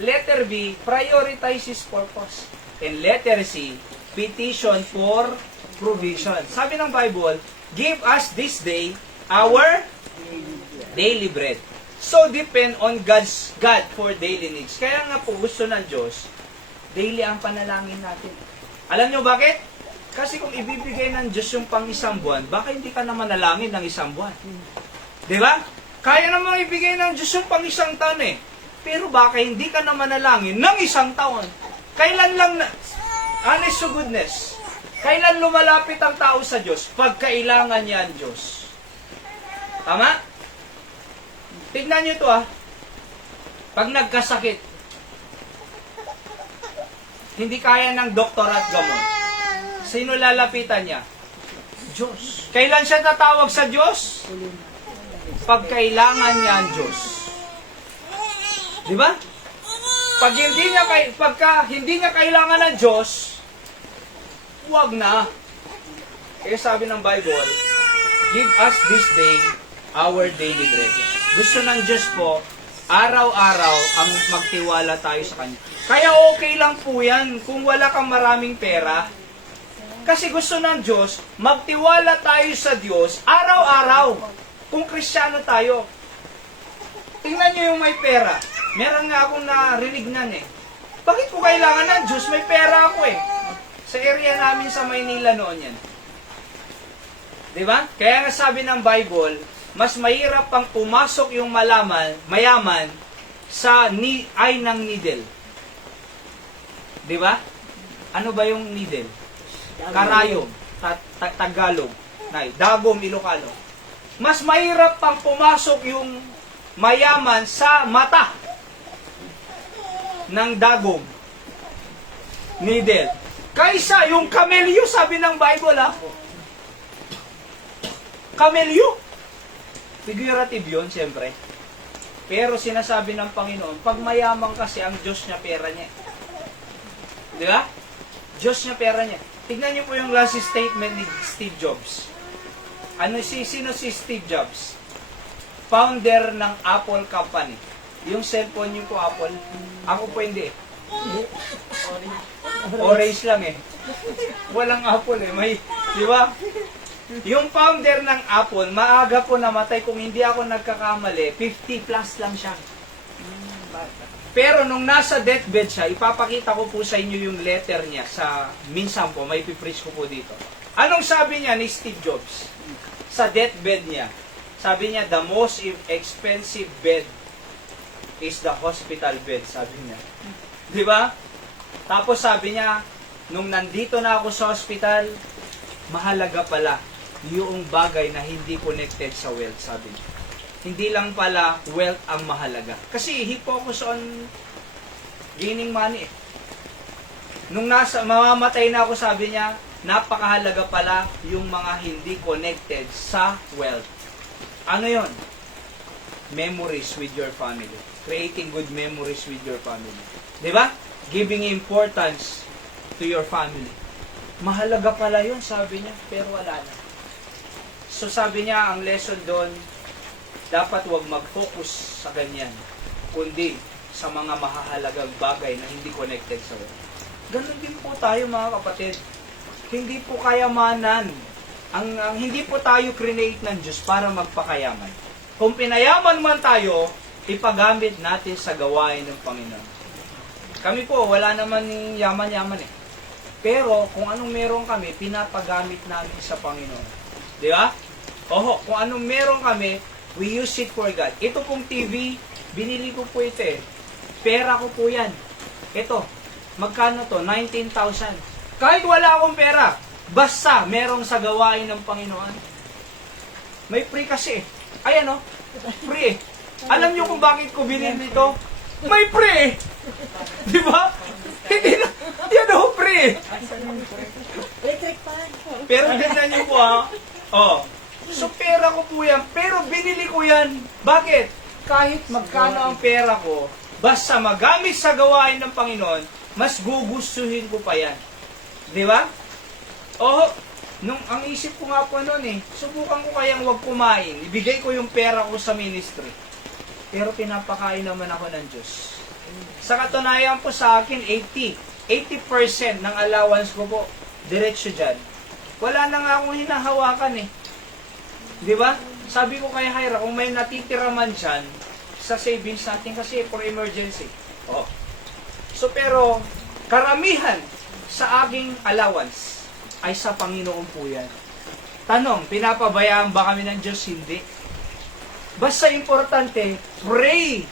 Letter B, prioritize His purpose. And letter C, petition for provision. Sabi ng Bible, give us this day our daily bread. So depend on God for daily needs. Kaya nga po gusto ng Diyos, daily ang panalangin natin. Alam nyo bakit? Kasi kung ibibigay ng Diyos yung pang isang buwan, baka hindi ka na manalangin ng isang buwan. Di ba? Kaya namang ibigay ng Diyos yung pang isang taon eh. Pero baka hindi ka na manalangin ng isang taon. Kailan lang na, honest to goodness, kailan lumalapit ang tao sa Diyos? Pag kailangan niya ang Diyos. Tama? Tignan nyo ito Pag nagkasakit, hindi kaya ng doktor at gamot. Sino lalapitan niya? Diyos. Kailan siya tatawag sa Diyos? Pag kailangan niya ang Diyos. Di ba? Pagka hindi niya kailangan ng Diyos, huwag na. Kaya sabi ng Bible, give us this day our daily bread. Gusto ng Diyos po, araw-araw ang magtiwala tayo sa Kanya. Kaya okay lang po yan kung wala kang maraming pera. Kasi gusto ng Diyos, magtiwala tayo sa Diyos araw-araw. Kung Kristiyano tayo. Tingnan nyo yung may pera. Meron nga akong narinig nan eh. Bakit ko kailangan ng Diyos? May pera ako eh. Sa area namin sa Maynila noon yan. Diba? Kaya nga sabi ng Bible, mas mahirap pang pumasok yung mayaman sa eye ng needle. Diba? Ano ba yung needle? Karayom. Tagalog. Dagom, Ilocano. Mas mahirap pang pumasok yung mayaman sa mata ng dagom. Needle. Kaysa yung kamelyo, sabi ng Bible Kamelyo. Figurative yun, siyempre. Pero sinasabi ng Panginoon, pag mayaman kasi ang Diyos niya, pera niya. Di ba? Diyos niya, pera niya. Tignan niyo po yung last statement ni Steve Jobs. Sino si Steve Jobs? Founder ng Apple Company. Yung cellphone niyo po, Apple. Ako po hindi. Orange lang eh. Walang Apple eh. Di ba? Yung founder ng Apple, maaga po namatay. Kung hindi ako nagkakamali, 50 plus lang siya. Pero nung nasa deathbed siya, ipapakita ko po sa inyo yung letter niya sa minsan po, may pipreach ko po dito. Anong sabi niya ni Steve Jobs? Sa deathbed niya, sabi niya, the most expensive bed is the hospital bed, sabi niya. Di ba? Tapos sabi niya, nung nandito na ako sa hospital, mahalaga pala yung bagay na hindi connected sa wealth, sabi niya. Hindi lang pala wealth ang mahalaga. Kasi he focus on gaining money. Nung mamamatay na ako, sabi niya, napakahalaga pala yung mga hindi connected sa wealth. Ano yon? Memories with your family. Creating good memories with your family. Di ba? Giving importance to your family. Mahalaga pala yun, sabi niya, pero wala na. So sabi niya, ang lesson doon, dapat wag mag-focus sa ganyan, kundi sa mga mahahalagang bagay na hindi connected sa wealth. Ganon din po tayo, mga kapatid. Hindi po kayamanan. Ang hindi po tayo create ng Diyos para magpakayaman. Kung pinayaman man tayo, ipagamit natin sa gawain ng Panginoon. Kami po, wala naman yaman-yaman eh. Pero kung anong meron kami, pinapagamit namin sa Panginoon. Di ba? Oho, kung anong meron kami, we use it for God. Ito pong TV, binili ko po ito eh. Pera ko po yan. Ito, magkano to? 19,000. Kahit wala akong pera, basta merong sa gawain ng Panginoon. May free kasi eh. Ayan o, free eh. Alam nyo kung bakit ko binili ito? May free eh. Di ba? Hindi na, yan o, free eh. Electric fan. Pero tignan nyo po ha. Oh. So pera ko po yan, pero binili ko yan. Bakit? Kahit magkano ang pera ko, basta magamit sa gawain ng Panginoon, mas gugustuhin ko pa yan. Di ba? Oh, ang isip ko nga po noon eh, subukan ko kayang wag kumain, ibigay ko yung pera ko sa ministry. Pero pinapakain naman ako ng Diyos. Sa katunayan po sa akin, 80% ng allowance ko po, diretso dyan. Wala na nga akong hinahawakan eh. Di ba? Sabi ko kay Hyra, kung may natitira man dyan, sa savings natin kasi for emergency. Oh. So pero, karamihan sa aking allowance ay sa Panginoon po yan. Tanong, pinapabayaan ba kami ng Diyos? Hindi. Basta importante, pray.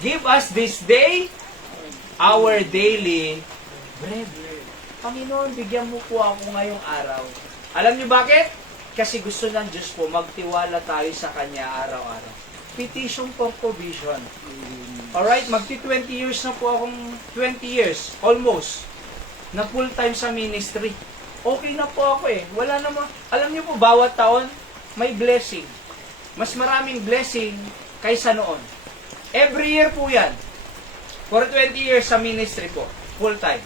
Give us this day our daily bread. Panginoon, bigyan mo po ako ngayong araw. Alam niyo bakit? Kasi gusto ng Diyos po, magtiwala tayo sa Kanya araw-araw. Petition for provision. Alright, magti-20 years na po akong, 20 years, almost, na full-time sa ministry. Okay na po ako eh. Wala namang, alam niyo po, bawat taon, may blessing. Mas maraming blessing kaysa noon. Every year po yan. For 20 years sa ministry po, full-time.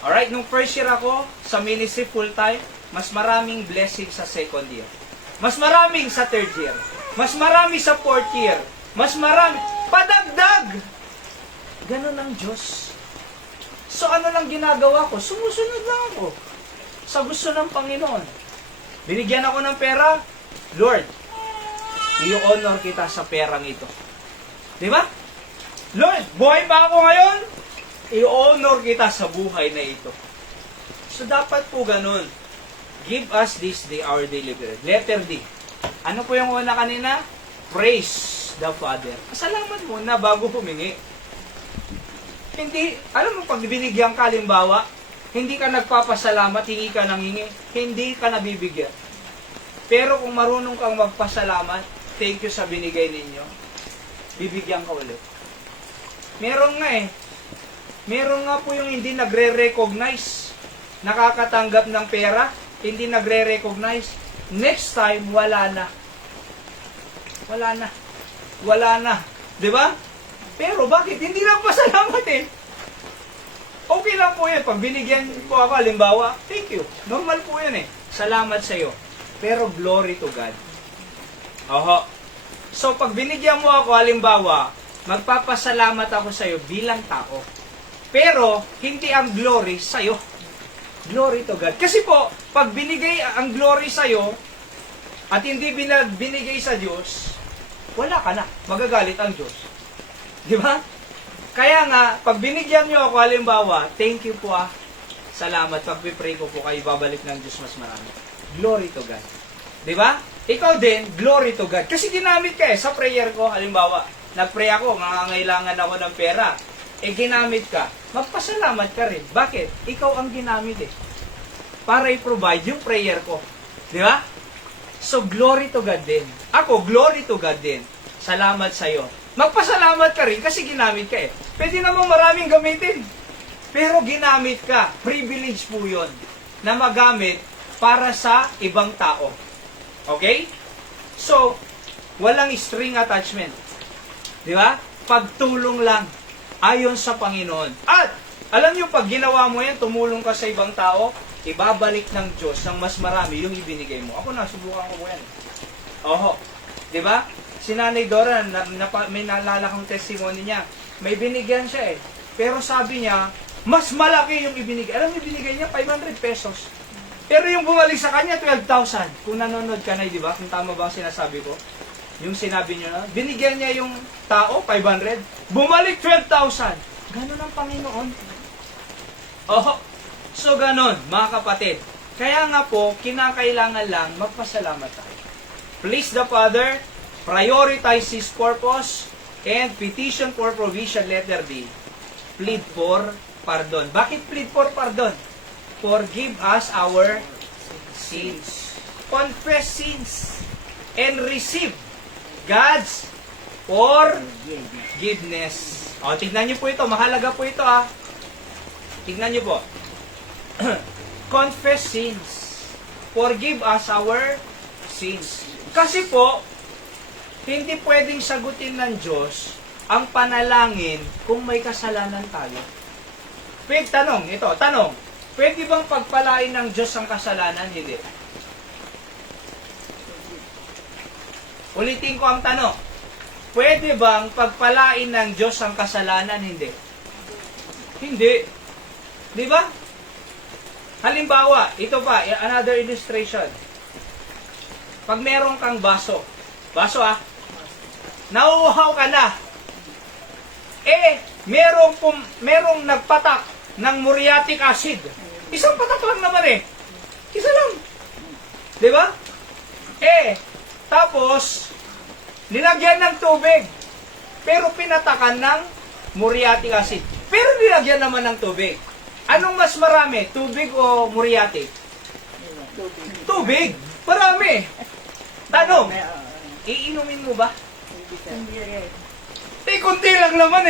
Alright, nung first year ako sa ministry full-time, mas maraming blessing sa second year. Mas maraming sa third year. Mas marami sa fourth year. Mas marami. Padagdag! Ganon ang Diyos. So ano lang ginagawa ko? Sumusunod lang ako sa gusto ng Panginoon. Binigyan ako ng pera, Lord, i-honor kita sa perang ito. Di ba? Lord, buhay pa ako ngayon, i-honor kita sa buhay na ito. So dapat po ganun. Give us this day our daily bread. Letter D. Ano po yung una kanina? Praise the Father. Pasalamat muna bago humingi. Hindi, alam mo pag binigyan ka, halimbawa, hindi ka nagpapasalamat, hingi ka ng hingi, hindi ka nabibigyan. Pero kung marunong kang magpasalamat, thank you sa binigay ninyo, bibigyan ka ulit. Meron nga eh. Meron nga po yung hindi nagre-recognize, nakakatanggap ng pera, hindi nagre-recognize. Next time, wala na. Wala na. Wala na. Di ba? Pero bakit? Hindi lang pasalamat eh. Okay lang po yan. Pag binigyan po ako, halimbawa, thank you. Normal po yan eh. Salamat sa iyo. Pero glory to God. Oho. So, pag binigyan mo ako, halimbawa, magpapasalamat ako sa iyo bilang tao. Pero, hindi ang glory sa iyo. Glory to God. Kasi po, pag binigay ang glory sa iyo, at hindi binigay sa Diyos, wala ka na. Magagalit ang Diyos. Di ba? Kaya nga, pag binigyan nyo ako, halimbawa, thank you po salamat, pag-pray ko po kayo, babalik ng Diyos mas marami. Glory to God. Di ba? Ikaw din, glory to God. Kasi ginamit ka eh, sa prayer ko, halimbawa, nag-pray ako, nangangailangan ako ng pera. ginamit ka, magpasalamat ka rin. Bakit? Ikaw ang ginamit para i-provide yung prayer ko. Di ba? So, glory to God din. Ako, glory to God din. Salamat sa'yo. Magpasalamat ka rin kasi ginamit ka Pwede namang maraming gamitin. Pero ginamit ka. Privilege po yun na magamit para sa ibang tao. Okay? So, walang string attachment. Di ba? Pagtulong lang ayon sa Panginoon. At, alam nyo, pag ginawa mo yan, tumulong ka sa ibang tao, ibabalik ng Diyos ng mas marami yung ibinigay mo. Ako na, subukan ko mo yan. Oho. Di ba? Si Nanay Dora, may naalala kong testimony niya. May binigyan siya Pero sabi niya, mas malaki yung ibinigay. Alam mo, ibinigay niya 500 pesos. Pero yung bumalik sa kanya, 12,000. Kung nanonood ka na, di ba? Kung tama ba ang sinasabi ko? Yung sinabi niyo na, binigyan niya yung tao, 500. Bumalik, 12,000. Ganon ang Panginoon. Oh, so ganon, mga kapatid. Kaya nga po, kinakailangan lang magpasalamat tayo. Please the Father, prioritize His purpose, and petition for provision, letter D. Plead for pardon. Bakit plead for pardon? Forgive us our sins. Confess sins. And receive God's forgiveness. O, tignan niyo po ito. Mahalaga po ito, Tignan niyo po. Confess sins. Forgive us our sins. Kasi po, hindi pwedeng sagutin ng Diyos ang panalangin kung may kasalanan tayo. Pwede, tanong. Pwede bang pagpalain ng Diyos ang kasalanan? Hindi. Ulitin ko ang tanong. Pwede bang pagpalain ng Diyos ang kasalanan? Hindi. Hindi. Di ba? Halimbawa, ito pa, another illustration. Pag meron kang baso, nauuhaw ka na. Merong nagpatak ng muriatic acid. Isang patak lang naman Isa lang. Di ba? Tapos, nilagyan ng tubig. Pero pinatakan ng muriatic acid. Pero nilagyan naman ng tubig. Anong mas marami? Tubig o muriatic? Tubig. Marami. Tanong, iinumin mo ba? Hindi rin. Kunti lang naman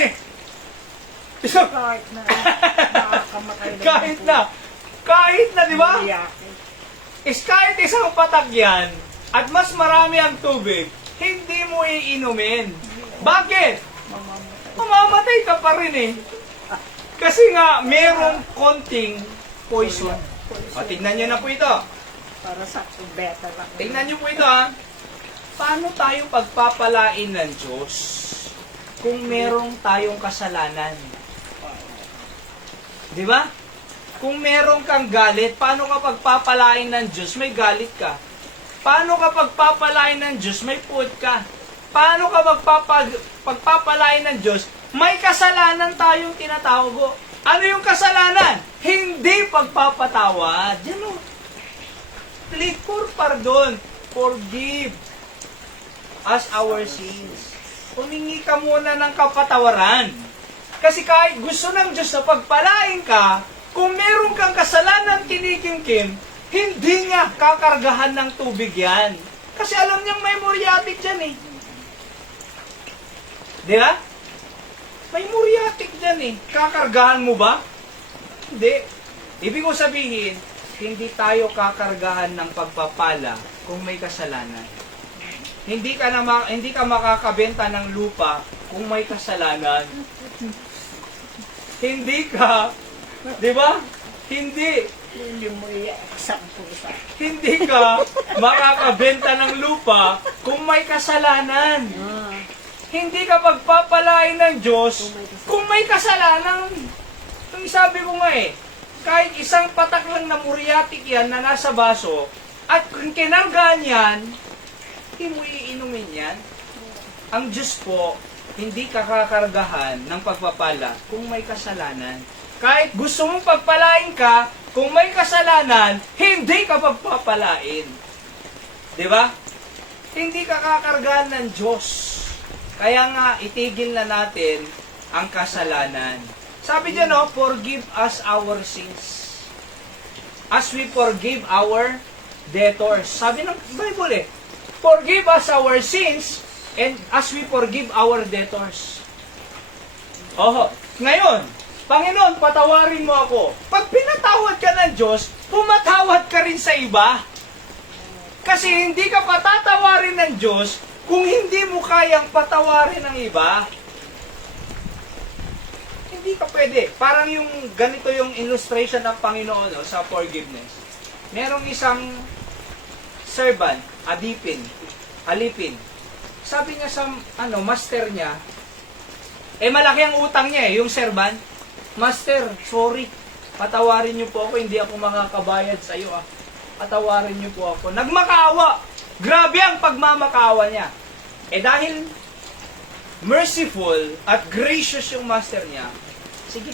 Isang, Kahit na nakakamakailan. kahit na, di ba? Iyakin. Kahit isang patak yan, at mas marami ang tubig, hindi mo iinumin. Bakit? Mamamatay ka pa rin Kasi nga, merong konting poison. Tignan nyo na po ito. Para sa kubeta lang. Tignan nyo po ito Paano tayo pagpapalain ng Diyos kung merong tayong kasalanan? Di ba? Kung merong kang galit, paano ka pagpapalain ng Diyos? May galit ka. Paano ka pagpapalain ng Diyos? May puot ka. Paano ka pagpapalain ng Diyos? May kasalanan tayong tinatawag. Ano yung kasalanan? Hindi pagpapatawad. Yan Plead for pardon. Forgive us our sins. Humingi ka muna ng kapatawaran. Kasi kahit gusto ng Diyos na pagpalain ka, kung meron kang kasalanan kinikimkim, hindi niya kakargahan ng tubig yan. Kasi alam niyang may muriatic dyan Di ba? May muriatic dyan Kakargahan mo ba? Hindi. Ibig ko sabihin, hindi tayo kakargahan ng pagpapala kung may kasalanan. Hindi ka makakabenta ng lupa kung may kasalanan. Hindi ka, di ba? Hindi mo iisang pusa. Hindi ka makakabenta ng lupa kung may kasalanan. Hindi ka pagpapalain ng Diyos kung may kasalanan. Yung sabi ko nga kahit isang patak lang na muriatic yan na nasa baso, at kung kinargaan yan, hindi mo iinumin yan. Ang Diyos po, hindi kakakargahan ng pagpapala kung may kasalanan. Kahit gusto mong pagpalain ka, kung may kasalanan, hindi ka pagpapalain. Di ba? Hindi ka kakargahan ng Diyos. Kaya nga, itigil na natin ang kasalanan. Sabi diyan, no, forgive us our sins. As we forgive our debtors. Sabi ng Bible forgive us our sins and as we forgive our debtors. Oho. Ngayon, Panginoon, patawarin mo ako. Pag pinatawad ka ng Diyos, pumatawad ka rin sa iba. Kasi hindi ka patatawarin ng Diyos kung hindi mo kayang patawarin ng iba. Hindi ka pwede. Parang yung ganito yung illustration ng Panginoon sa forgiveness. Merong isang servant, alipin. Sabi niya sa master niya, malaki ang utang niya yung servant. Master, sorry. Patawarin niyo po ako, hindi ako makakabayad sa iyo. Patawarin niyo po ako. Nagmakaawa. Grabe ang pagmamakaawa niya. Dahil merciful at gracious yung master niya, sige,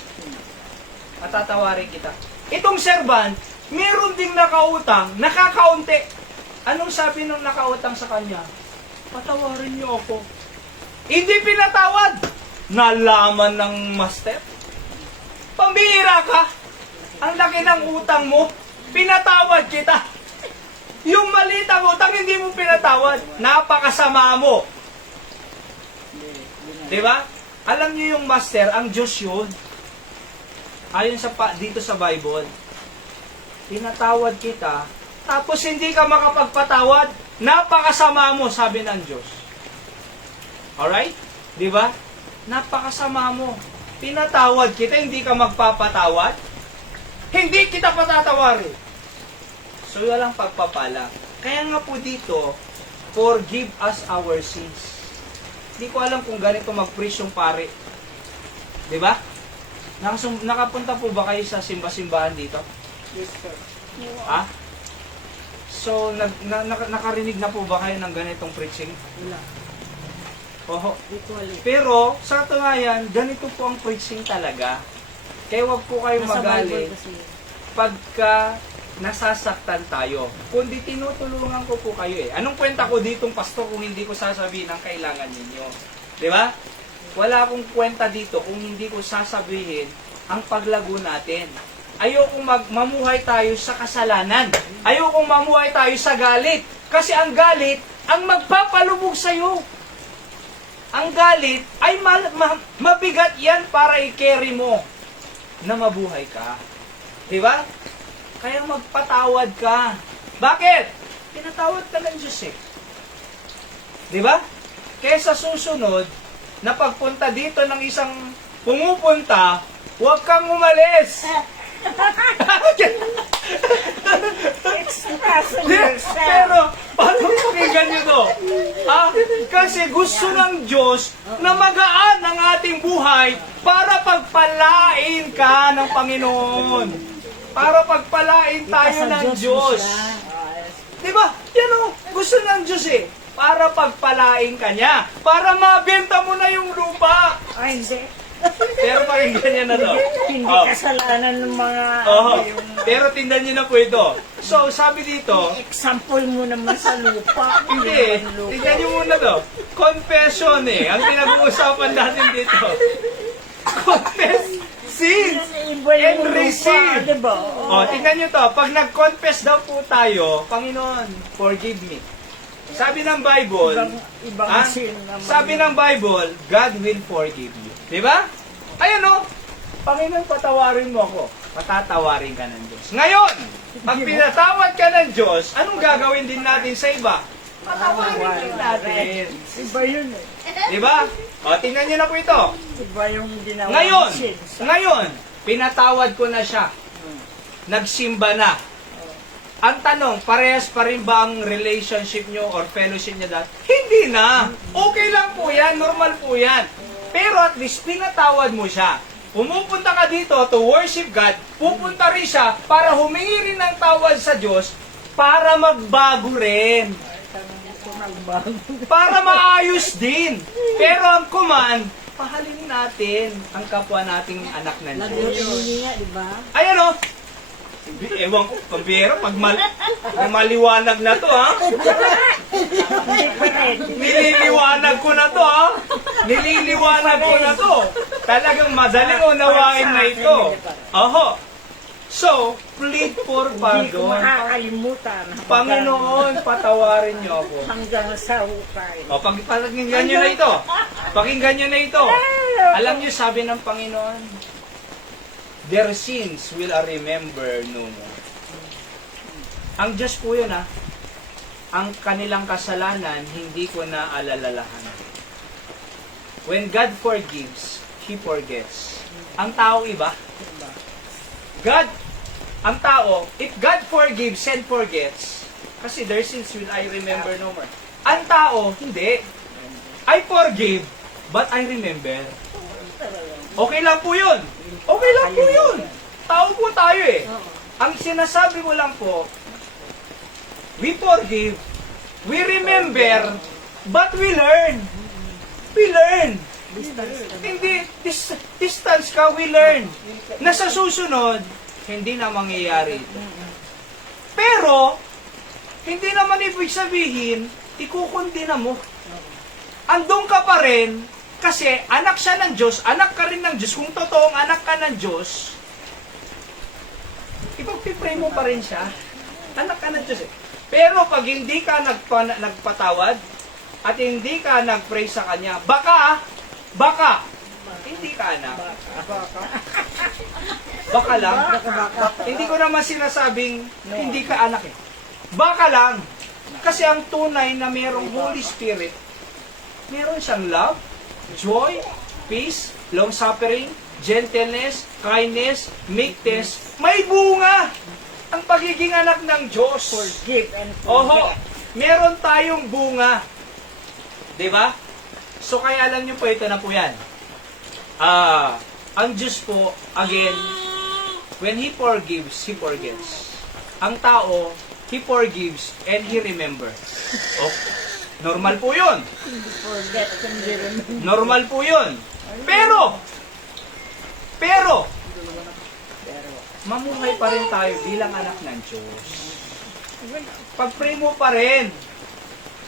patatawarin kita. Itong servant, meron ding nakautang, nakakaunti. Anong sabi nung nakautang sa kanya? Patawarin niyo ako. Hindi pinatawad. Nalaman ng master. Pambihira ka. Ang laki ng utang mo. Pinatawad kita. Yung maliit ang utang, hindi mo pinatawad. Napakasama mo. Diba? Alam niyo yung master, ang Diyos yun. Ayon dito sa Bible. Pinatawad kita, tapos hindi ka makapagpatawad. Napakasama mo, sabi ng Diyos. Alright? Diba? Napakasama mo. Pinatawad kita, hindi ka magpapatawad. Hindi kita patatawarin. So, walang pagpapala. Kaya nga po dito, forgive us our sins. Hindi ko alam kung ganito mag-preach yung pare. Diba? Nakapunta po ba kayo sa simba-simbahan dito? Yes, sir. Ha? So, nakarinig na po ba kayo ng ganitong preaching? Wala. Oho. Equally. Pero, sa katunayan, ganito po ang preaching talaga. Kaya wag po kayo magaling pagka nasasaktan tayo. Kundi tinutulungan ko po kayo Anong kwenta ko ditong pastor kung hindi ko sasabihin ang kailangan ninyo? Di ba? Wala akong kwenta dito kung hindi ko sasabihin ang paglago natin. Ayokong mamuhay tayo sa kasalanan. Ayokong mamuhay tayo sa galit. Kasi ang galit ang magpapalubog sa'yo. Ang galit ay mabigat yan para i-carry mo na mabuhay ka. Diba? Kaya magpatawad ka. Bakit? Pinatawad ka ng Diyos Diba? Kaya sa susunod, na pagpunta dito ng isang pumupunta, huwag kang umalis. Expressing yourself. Pero, paano pakinggan nyo to? Kasi gusto ng Diyos na magaan ang ating buhay para pagpalain ka ng Panginoon. Para pagpalain tayo ng Diyos. Diba? Yan gusto ng Diyos para pagpalain ka niya. Para mabenta mo na yung lupa. Ay, hindi. Pero pakinggan niya na to. Hindi kasalanan ng mga... Pero tingnan niyo na po ito. So, sabi dito, Example mo naman sa lupa. hindi, tingnan niyo muna to. Confession ang pinag-uusapan natin dito. Confess sins Iba and yung receive. lupa, diba? Tingnan niyo to. Pag nag-confess daw po tayo, Panginoon, forgive me. Sabi ng Bible, Ibang sin naman. sabi ng Bible, God will forgive you. Diba? Ayan Panginoon, patawarin mo ako. Patatawarin ka ng Diyos. Ngayon, pag pinatawad ka ng Diyos, anong gagawin din natin sa iba? Patawarin din natin. Iba yun Diba? Tingnan niyo na po ito. Iba yung ginawa Ngayon, ng sin. pinatawad ko na siya. Nagsimba na. Ang tanong, parehas pa rin ba ang relationship nyo or fellowship nyo dati? Hindi na. Okay lang po yan, normal po yan. Pero at least pinatawad mo siya. Pumupunta ka dito to worship God, pupunta rin siya para humingi rin ng tawad sa Diyos para magbago rin. Para maayos din. Pero ang command, pahalin natin ang kapwa nating anak ng Diyos. Diba? Ayan Ewan ko, pambira, pag maliwanag na to, Hindi pa rin. Nililiwanag ko na to, ha? Nililiwanag ko na to. Talagang madaling unawain na ito. Oho. So, plead for Hindi ko pardon. makakalimutan. Panginoon, patawarin niyo ako. Hanggang sa hukay. O, pakinggan nyo na ito. Pakinggan nyo na ito. Alam nyo, sabi ng Panginoon, their sins will I remember no more. Ang Diyos po yun, ha? Ang kanilang kasalanan, hindi ko na alalalahan. When God forgives, He forgets. Ang tao iba. God, ang tao, if God forgives and forgets, kasi their sins will I remember no more. Ang tao, hindi. I forgive, but I remember. Okay lang po yun. Okay lang po yun. Tao po tayo eh. Ang sinasabi ko lang po, we forgive, we remember, but we learn. We learn. Hindi, distance ka, we learn. Na sa susunod, hindi na mangyayari ito. Pero, hindi naman ibig sabihin, ikukundina mo. Andun ka pa rin, kasi anak siya ng Diyos, anak ka rin ng Diyos. Kung totoong anak ka ng Diyos, ipagpipray mo pa rin siya. Anak ka ng Diyos eh. Pero pag hindi ka nagpatawad, at hindi ka nagpray sa Kanya, baka, hindi ka anak. Baka lang. Hindi ko naman sinasabing hindi ka anak eh. Baka lang. Kasi ang tunay na mayroong Holy Spirit, meron siyang love, joy, peace, long-suffering, gentleness, kindness, meekness. May bunga ang pagiging anak ng Diyos. Forgive and Oho, forget. meron tayong bunga. Diba? So kaya alam niyo po, ito na po yan. Ang Diyos po, again, when He forgives, He forgets. Ang tao, He forgives and He remembers. Oh, normal po yun. Forget and remember. Normal po yun. Pero, mamuhay pa rin tayo bilang anak ng Diyos. Pag-pray mo pa rin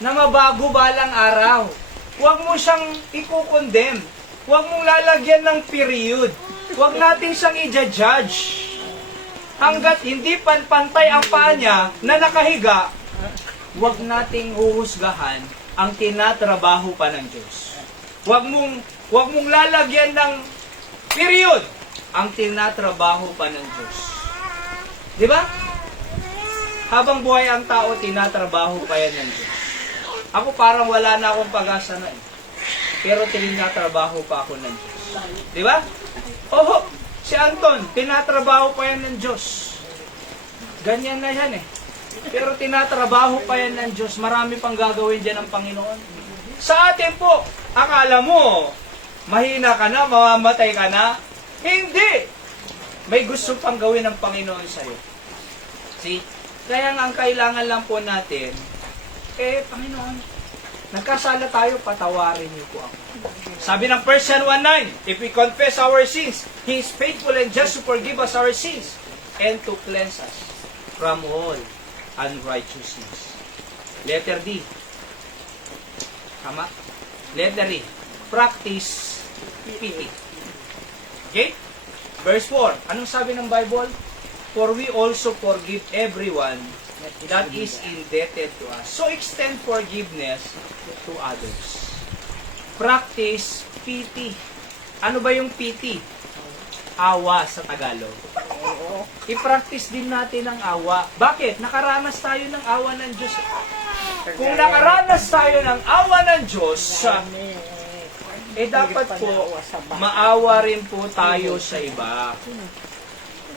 na mabago balang araw. Huwag mo siyang i-condemn. Huwag mong lalagyan ng period. Huwag natin siyang i-judge. Hanggat hindi pantay ang paa niya na nakahiga, huwag nating huhusgahan ang tinatrabaho pa ng Diyos. Huwag mong lalagyan ng period ang tinatrabaho pa ng Diyos. Di ba? Habang buhay ang tao, tinatrabaho pa yan ng Diyos. Ako parang wala na akong pag-asa na eh. Pero tinatrabaho pa ako ng Diyos. Di ba? Oho, si Anton, tinatrabaho pa yan ng Diyos. Ganyan na yan eh. Pero tinatrabaho pa yan ng Diyos. Marami pang gagawin dyan ng Panginoon. Sa atin po, akala mo, mahina ka na, mamamatay ka na. Hindi! May gusto pang gawin ng Panginoon sa'yo. See? Kaya nga ang kailangan lang po natin, Panginoon, nagkasala tayo, patawarin niyo po ako. Sabi ng 1 John 1:9, if we confess our sins, He is faithful and just to forgive us our sins and to cleanse us from all unrighteousness. Letter D. Tama? Letter E. Practice pity. Okay? Verse 4. Anong sabi ng Bible? For we also forgive everyone that is indebted to us. So extend forgiveness to others. Practice pity. Ano ba yung pity? Awa sa Tagalog. I-practice din natin ang awa. Bakit? Nakaranas tayo ng awa ng Diyos. Kung nakaranas tayo ng awa ng Diyos, dapat po maawa rin po tayo sa iba.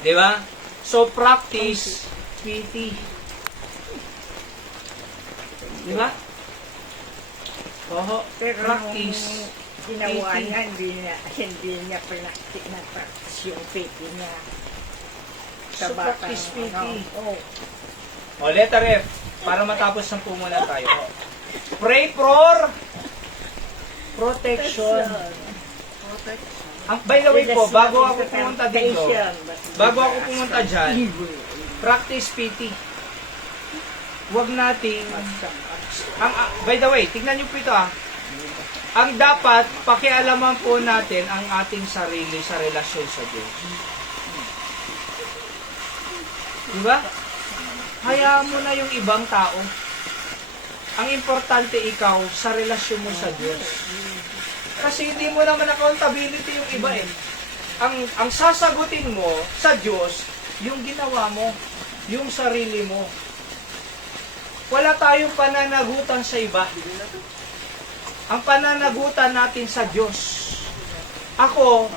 Di ba? So practice pity. Di ba? Oho, practice ginawa pity. niya, hindi niya practice yung pity niya. So practice pity. Oh. O, letter F. Para matapos ng pumuna tayo. Pray for protection. By the way po, bago ako pumunta dito, bago ako pumunta dyan, practice pity. wag nating, by the way, tignan niyo po ito ang dapat pakialaman po natin ang ating sarili sa relasyon sa Diyos. Diba? Hayaan mo na yung ibang tao. Ang importante ikaw sa relasyon mo sa Diyos. Kasi hindi mo naman accountability yung iba eh. Ang sasagutin mo sa Diyos, yung ginawa mo, yung sarili mo. Wala tayong pananagutan sa iba. Ang pananagutan natin sa Diyos. Ako,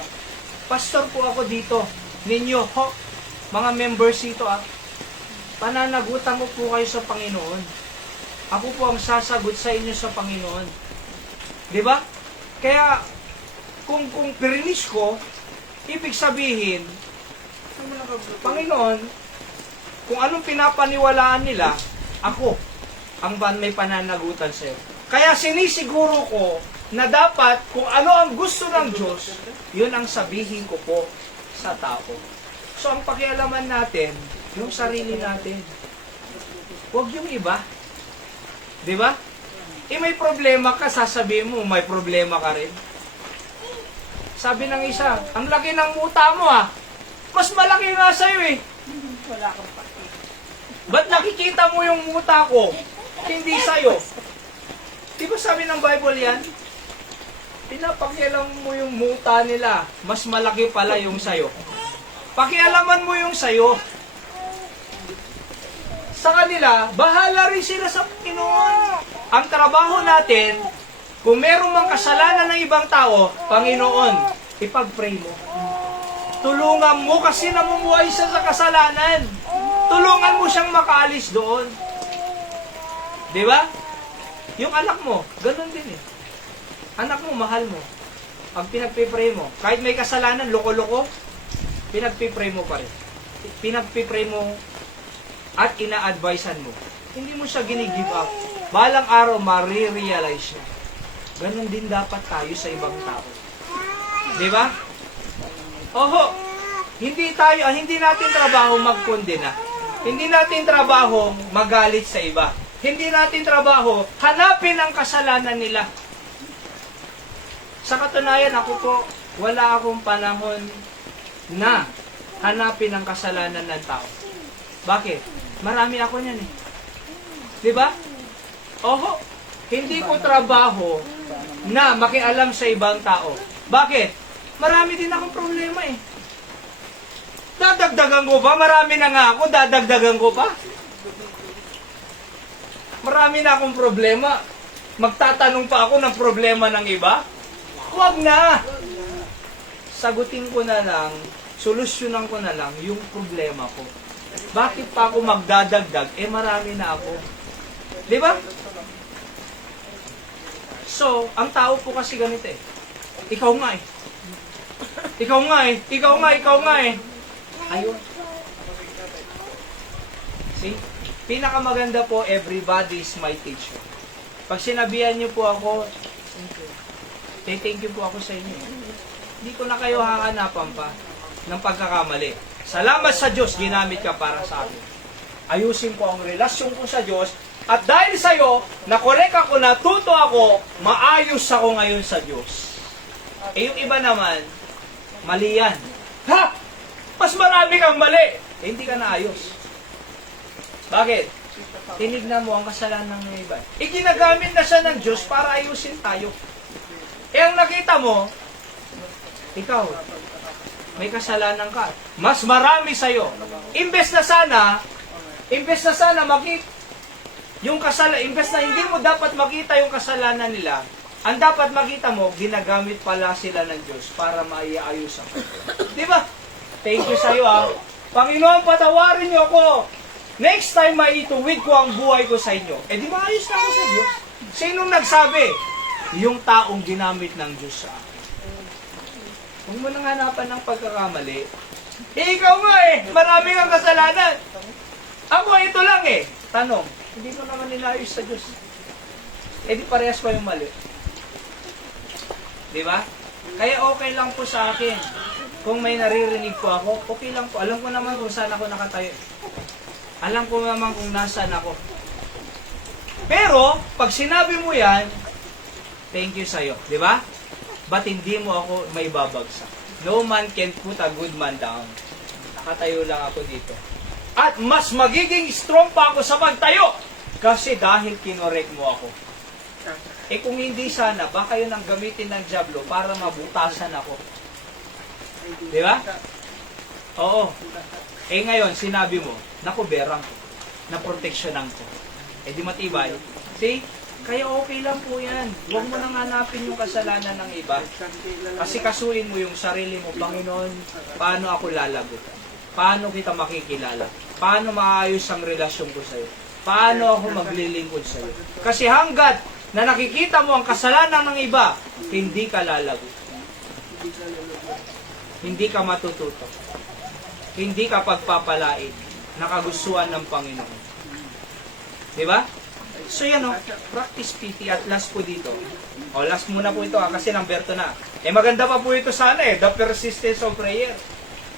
pastor po ako dito. Ninyo, mga members dito pananagutan mo po kayo sa Panginoon. Ako po ang sasagot sa inyo sa Panginoon. Di ba? Kaya, kung pirinis ko, ibig sabihin, Panginoon, kung anong pinapaniwalaan nila, ako ang may pananagutan sa'yo. Kaya sinisiguro ko na dapat kung ano ang gusto ng Diyos, yun ang sabihin ko po sa tao. So ang pakialaman natin, yung sarili natin. Huwag yung iba. Di ba? May problema ka, sasabihin mo, may problema ka rin. Sabi ng isa, ang laki ng muta mo mas malaki nga sa'yo eh. Wala kang paki. Ba't nakikita mo yung muta ko? Hindi sa'yo. Di ba sabi ng Bible yan? Pinapakialam mo yung muta nila. Mas malaki pala yung sayo. Pakialaman mo yung sayo. Sa kanila, bahala rin sila sa Panginoon. Ang trabaho natin, kung meron mang kasalanan ng ibang tao, Panginoon, ipag-pray mo. Tulungan mo kasi namumuhay siya sa kasalanan. Tulungan mo siyang makaalis doon. Di ba? Yung anak mo, ganun din eh. Anak mo, mahal mo. Pag pinagpipray mo, kahit may kasalanan, loko-loko, pinagpipray mo pa rin. Pinagpipray mo at ina-advisean mo. Hindi mo siya gini-give up. Balang araw, marirealize siya. Ganun din dapat tayo sa ibang tao. Di ba? Oho, hindi natin trabaho magkondena. Hindi natin trabaho magalit sa iba. Hindi natin trabaho hanapin ang kasalanan nila. Sa katunayan, ako po, wala akong panahon na hanapin ang kasalanan ng tao. Bakit? Marami ako niyan eh. Di ba? Oho, hindi ko trabaho na makialam sa ibang tao. Bakit? Marami din akong problema eh. Dadagdagan ko ba? Marami na nga ako, dadagdagan ko pa. Marami na akong problema. Magtatanong pa ako ng problema ng iba? Huwag na! Sagutin ko na lang, solusyonan ko na lang yung problema ko. Bakit pa ako magdadagdag? Marami na ako. Di ba? So, ang tao po kasi ganito eh. Ikaw nga eh. Ikaw nga eh. Ayun. See? Pinakamaganda po, everybody is my teacher. Pag sinabihan niyo po ako, thank you po ako sa inyo. Hindi ko na kayo hahanapan pa ng pagkakamali. Salamat sa Diyos, ginamit ka para sa akin. Ayusin ko ang relasyon ko sa Diyos. At dahil sa iyo, na-correct ako, natuto ako, maayos ako ngayon sa Diyos. Yung iba naman, mali yan. Ha? Mas marami kang mali. Hindi ka naayos. Bakit? Tinignan mo ang kasalanan ng iba. Ginagamit na siya ng Diyos para ayusin tayo. Ang nakita mo, ikaw, may kasalanan ka. Mas marami sa'yo. Imbes na sana makita, imbes na hindi mo dapat makita yung kasalanan nila, ang dapat makita mo, ginagamit pala sila ng Diyos para maiayos ako. Di ba? Thank you sa'yo Panginoon, patawarin niyo ako. Next time maituwid ko ang buhay ko sa inyo. Di maayos na ako sa Diyos. Sinong nagsabi? Yung taong ginamit ng Diyos sa akin. Huwag mo nang hanapan ng pagkakamali. Ikaw nga marami kang kasalanan. Ako ito lang Tanong, hindi ko naman nilayos sa Diyos. Di parehas pa yung mali. Di ba? Kaya okay lang po sa akin. Kung may naririnig po ako, okay lang po. Alam ko naman kung saan ako nakatayo. Alam ko naman kung nasaan ako. Pero, pag sinabi mo yan, thank you sa'yo. Di ba? Ba't hindi mo ako may babagsak? No man can put a good man down. Nakatayo lang ako dito. At mas magiging strong pa ako sa pagtayo. Kasi dahil kinorek mo ako. Eh kung hindi sana, baka yun ang gamitin ng Diablo para mabutasan ako. Di ba? Oo. Eh ngayon, sinabi mo, nakuberang ko. Naproteksyonan ko. Eh di matibay. See? Kaya okay lang po yan. Huwag mo nang hanapin yung kasalanan ng iba. Kasi kasuin mo yung sarili mo, Panginoon, paano ako lalago? Paano kita makikilala? Paano maayos ang relasyon ko sa'yo? Paano ako maglilingkod sa'yo? Kasi hanggat na nakikita mo ang kasalanan ng iba, hindi ka lalago. Hindi ka matututo. Hindi ka pagpapalain na kagustuhan ng Panginoon. Di ba? So yan o, practice PT at last po dito. O last muna po ito kasi number 2 na. Eh maganda pa po ito sana the persistence of prayer.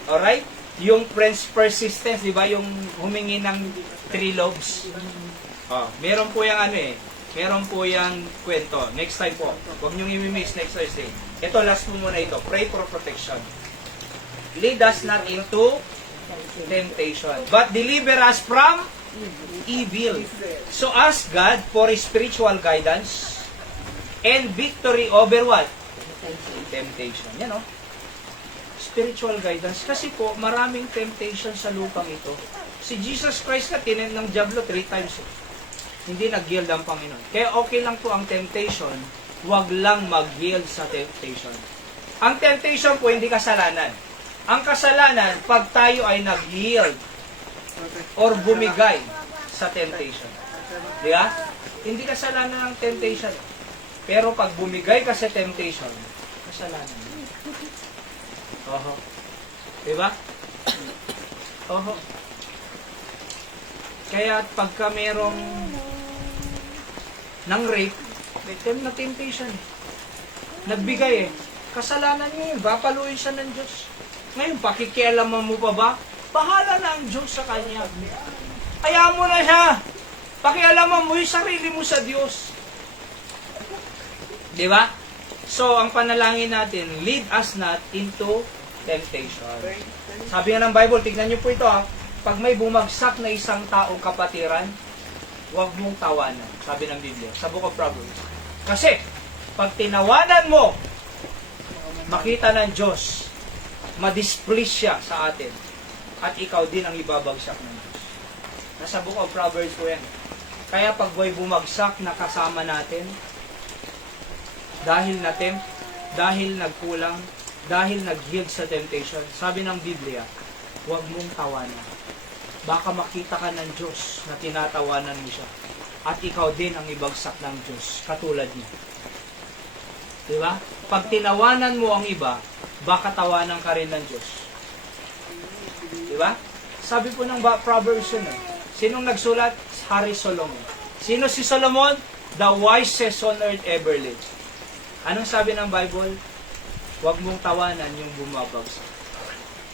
Alright? Yung persistence, di ba? Yung humingi ng 3 loaves. Meron po yung meron po yung kwento. Next time po. Huwag niyong i-miss next Thursday. Ito, last po muna ito. Pray for protection. Lead us not into temptation, but deliver us from evil. So ask God for spiritual guidance and victory over what? Temptation. Yan o. Spiritual guidance. Kasi po, maraming temptation sa lupang ito. Si Jesus Christ na tinin ng Diablo 3 times. Hindi nag-yield ang Panginoon. Kaya okay lang po ang temptation, wag lang mag-yield sa temptation. Ang temptation po hindi kasalanan. Ang kasalanan, pag tayo ay nag-yield or bumigay sa temptation. Di ba? Hindi kasalanan ang temptation. Pero pag bumigay ka sa temptation, kasalanan. Oho. Di ba? Oho. Kaya pagka merong ng rape, na temptation. Nagbigay kasalanan niya yun. Bapaluin siya ng Diyos. Ngayon, pakikialaman mo pa ba? Bahala na ang Diyos sa kanya. Kaya mo na siya. Pakialaman mo yung sarili mo sa Diyos. Di ba? So, ang panalangin natin, lead us not into temptation. Sabi nga ng Bible, tignan niyo po ito pag may bumagsak na isang taong kapatiran, huwag mong tawanan. Sabi ng Biblia, sa Book of Proverbs. Kasi, pag tinawanan mo, makita ng Diyos, madisplease siya sa atin. At ikaw din ang ibabagsak ng Diyos. Nasa Book of Proverbs po yan. Kaya pag may bumagsak na kasama natin, dahil na-tempt, dahil nagkulang, dahil nag-yield sa temptation, sabi ng Biblia, huwag mong tawanan. Baka makita ka ng Diyos na tinatawanan mo siya. At ikaw din ang ibagsak ng Diyos, katulad niya. Diba? Pag tinawanan mo ang iba, baka tawanan ka rin ng Diyos. Diba? Sabi po ng Proverbs yun. Sinong nagsulat? Hari Solomon. Sino si Solomon? The wisest on earth ever lived. Anong sabi ng Bible? Huwag mong tawanan yung bumabagsak.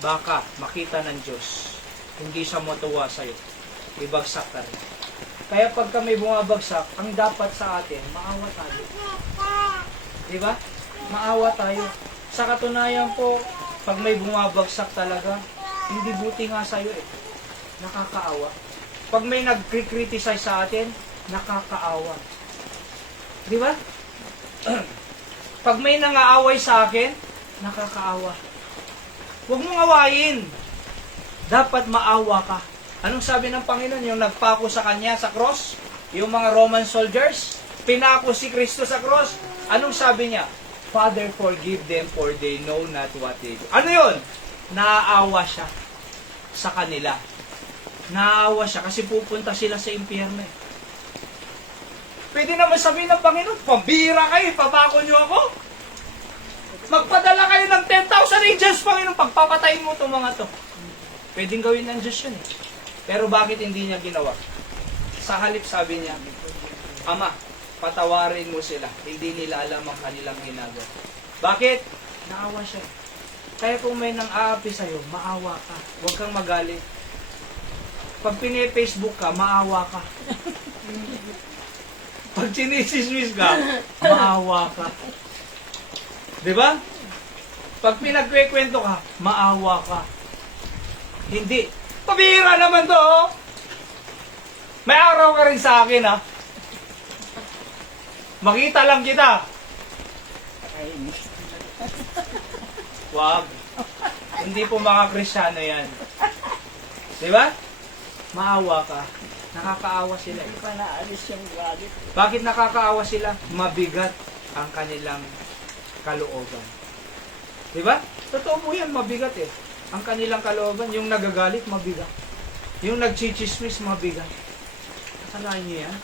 Baka makita ng Diyos. Hindi siya matuwa sa'yo. Ibagsak ka rin. Kaya pagka may bumabagsak, ang dapat sa atin, maawa tayo. Diba? Maawa tayo. Sa katunayan po, pag may bumabagsak talaga, hindi buti nga sa'yo Nakakaawa. Pag may nag-criticize sa atin, nakakaawa. Diba? Pag may nangaaway sa akin, nakakaawa. Huwag mong awayin. Dapat maawa ka. Anong sabi ng Panginoon? Yung nagpako sa Kanya sa cross, yung mga Roman soldiers, pinako si Kristo sa cross, anong sabi niya? Father, forgive them for they know not what they do. Ano yun? Naaawa siya sa kanila. Naaawa siya kasi pupunta sila sa impyerno. Pwede naman sabihin ng Panginoon, pambira kayo, papako niyo ako. Magpadala kayo ng 10,000 angels, Panginoon, pagpapatayin mo itong mga to. Pwedeng gawin ng Diyos yun Pero bakit hindi niya ginawa? Sa halip sabi niya, Ama, patawarin mo sila. Hindi nila alam ang kanilang ginagawa. Bakit? Naawa siya. Kaya kung may nang aapi sa'yo, maawa ka. Huwag kang magalit. Pag pini-Facebook ka, maawa ka. Pag chinisismis ka, maawa ka. Di ba? Pag pinagkwekwento ka, maawa ka. Hindi. Pabihira naman to, oh. May araw ka rin sa akin, ha? Makita lang kita. Wag. Hindi po mga Kristyano yan. Di ba? Maawa ka. Nakakaawa sila. Hindi pa naalis yung galit. Bakit nakakaawa sila? Mabigat ang kanilang kalooban. Di ba? Totoo po yan, mabigat eh. Ang kanilang kalooban, yung nagagalit, mabigat. Yung nagchichismis, mabigat. Akalain niyo yan?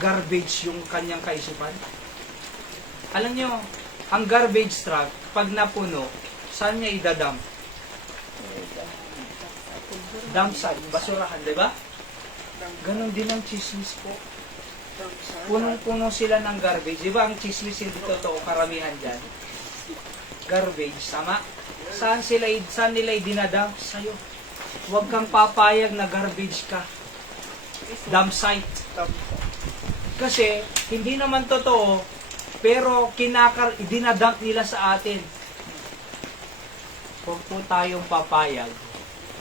Garbage yung kanyang kaisipan. Alam niyo, ang garbage truck, pag napuno, saan niya idadump? Dump site, basurahan, di ba? Ganon din ang chismis po. Punong-puno sila ng garbage. Di ba ang chismis hindi totoo, karamihan dyan? Garbage, tama? Saan nila idinadump? Sa'yo. Huwag kang papayag na garbage ka. Dump site. Kasi, hindi naman totoo, pero dinadump nila sa atin. Huwag po tayong papayag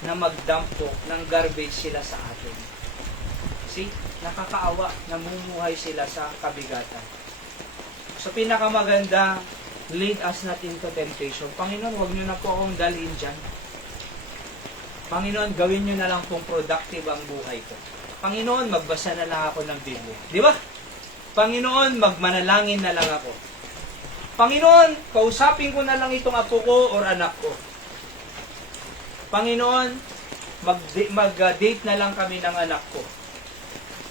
na mag-dump po ng garbage sila sa atin. See? Nakakaawa, namumuhay sila sa kabigatan. So, pinakamaganda, lead us not into temptation. Panginoon, huwag nyo na po akong dalhin dyan. Panginoon, gawin nyo na lang pong productive ang buhay ko. Panginoon, magbasa na lang ako ng Biblia. Di ba? Panginoon, magmanalangin na lang ako. Panginoon, kausapin ko na lang itong apo ko or anak ko. Panginoon, mag-date na lang kami ng anak ko.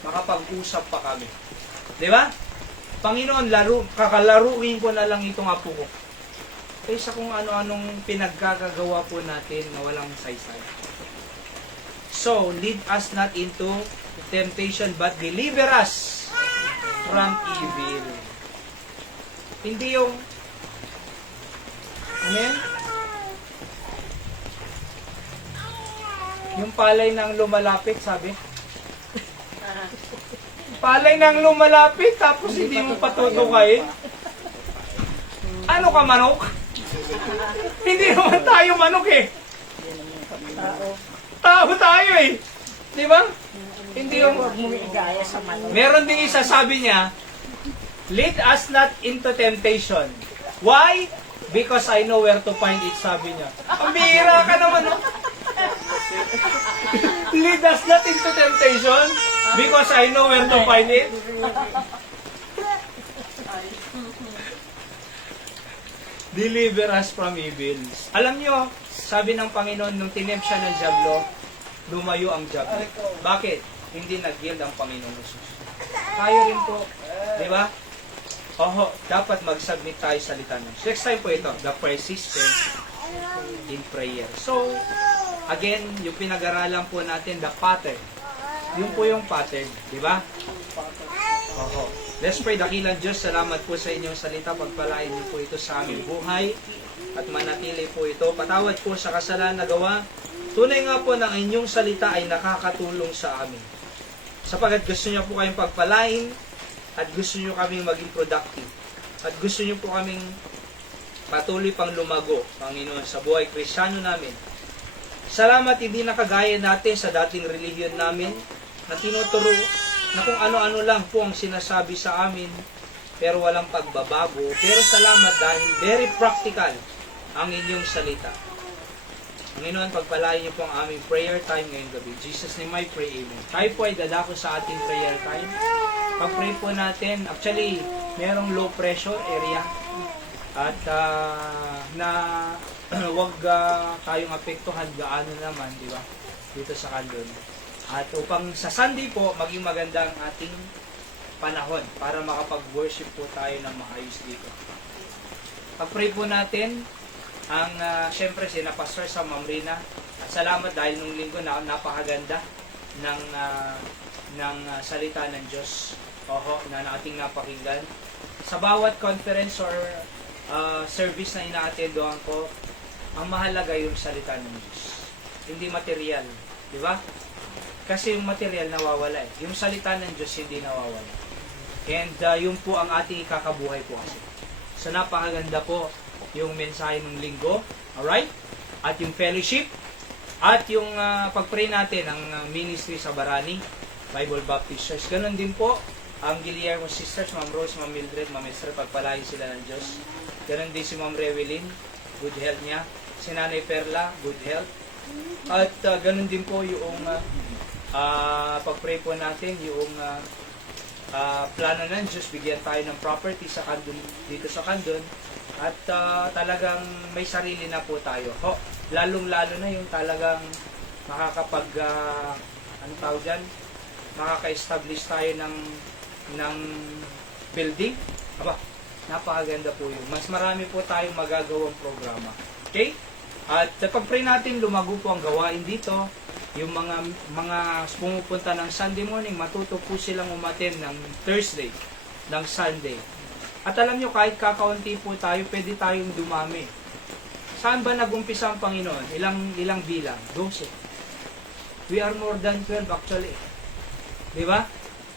Makapag-usap pa kami. Di ba? Panginoon, kakalaruin ko na lang itong apo ko. Kaysa kung ano-anong pinagkakagawa po natin na walang saysay. So, lead us not into temptation, but deliver us from evil. Hindi yung, ano yan? Yung palay nang lumalapit, sabi? Palay nang lumalapit, tapos hindi mo patutukayin? Ano ka, manok? Hindi naman tayo manok eh. Tao tayo eh. Di ba? Hindi yung... Huwag mo igaya sa manok. Meron din isa, sabi niya, lead us not into temptation. Why? Because I know where to find it, sabi niya. Ang bihira ka naman, no? Lead us not into temptation because I know where to find it. Deliver us from evil. Alam nyo, sabi ng Panginoon, nung tinempt siya ng dyablo, lumayo ang dyablo. Bakit? Hindi nag-yield ang Panginoong Jesus. Tayo rin po. Di ba? Oho, dapat mag-submit tayo sa salita ng Diyos. Next time po ito, the persistence in prayer. So, again, yung pinag-aralan po natin, the pattern. Yun po yung pattern. Di ba? Oho. Let's pray. Dakilang Diyos, salamat po sa inyong salita. Pagpalain niyo po ito sa aming buhay at manatili po ito. Patawad po sa kasalanan na gawa. Tunay nga po ng inyong salita ay nakakatulong sa amin. Sapagat gusto niyo po kayong pagpalain at gusto niyo kaming maging productive. At gusto niyo po kaming patuloy pang lumago, Panginoon, sa buhay Kristiyano namin. Salamat, hindi nakagaya natin sa dating relihiyon namin na tinuturo na kung ano-ano lang po ang sinasabi sa amin pero walang pagbabago. Pero salamat dahil very practical ang inyong salita. Panginoon, pagpalain niyo po ang aming prayer time ngayong gabi. Jesus name I pray, amen. Tayo po ay dadako sa ating prayer time. Pag-pray po natin, actually, merong low pressure area at na wag tayong apektuhan gaano naman, di ba? Dito sa Kandon. At upang sa Sunday po, maging maganda ang ating panahon para makapag-worship po tayo ng maayos dito. Pag-pray po natin, ang syempre sina Pastor sa Ma'am Rina. At salamat dahil nung linggo na napakaganda ng salita ng Diyos. Oho, na ating napakinggan. Sa bawat conference or service na ina-attendohan ko, ang mahalaga yung salita ng Diyos. Hindi material. Di ba? Kasi yung material nawawala eh. Yung salita ng Diyos hindi nawawala. And yun po ang ating ikakabuhay po kasi. So napakaganda po yung mensahe ng linggo. Alright? At yung fellowship. At yung pag-pray natin ang ministry sa Barani Bible Baptist Church. Ganon din po ang Guillermo Sisters, Ma'am Rose, Ma'am Mildred, Ma'am Esther, pagpalain sila ng Diyos. Ganon din si Ma'am Rewelyn, good health niya. Si Nanay Perla, good health. At ganon din po yung pag-pray po natin, yung plano ng Diyos, bigyan tayo ng property sa Candon, dito sa Candon. At talagang may sarili na po tayo. Lalong-lalo na yung talagang makakapag, ano tawag dyan? Makaka-establish tayo ng building. Aba, napakaganda po yun. Mas marami po tayong magagawang programa. Okay? At pag-pray natin, lumago po ang gawain dito. Yung mga pumupunta ng Sunday morning, matuto po silang umattend ng Thursday, ng Sunday. At alam nyo, kahit kakaunti po tayo, pwede tayong dumami. Saan ba nag-umpisa ang Panginoon? Ilang bilang? 12. We are more than 12 actually. Di ba?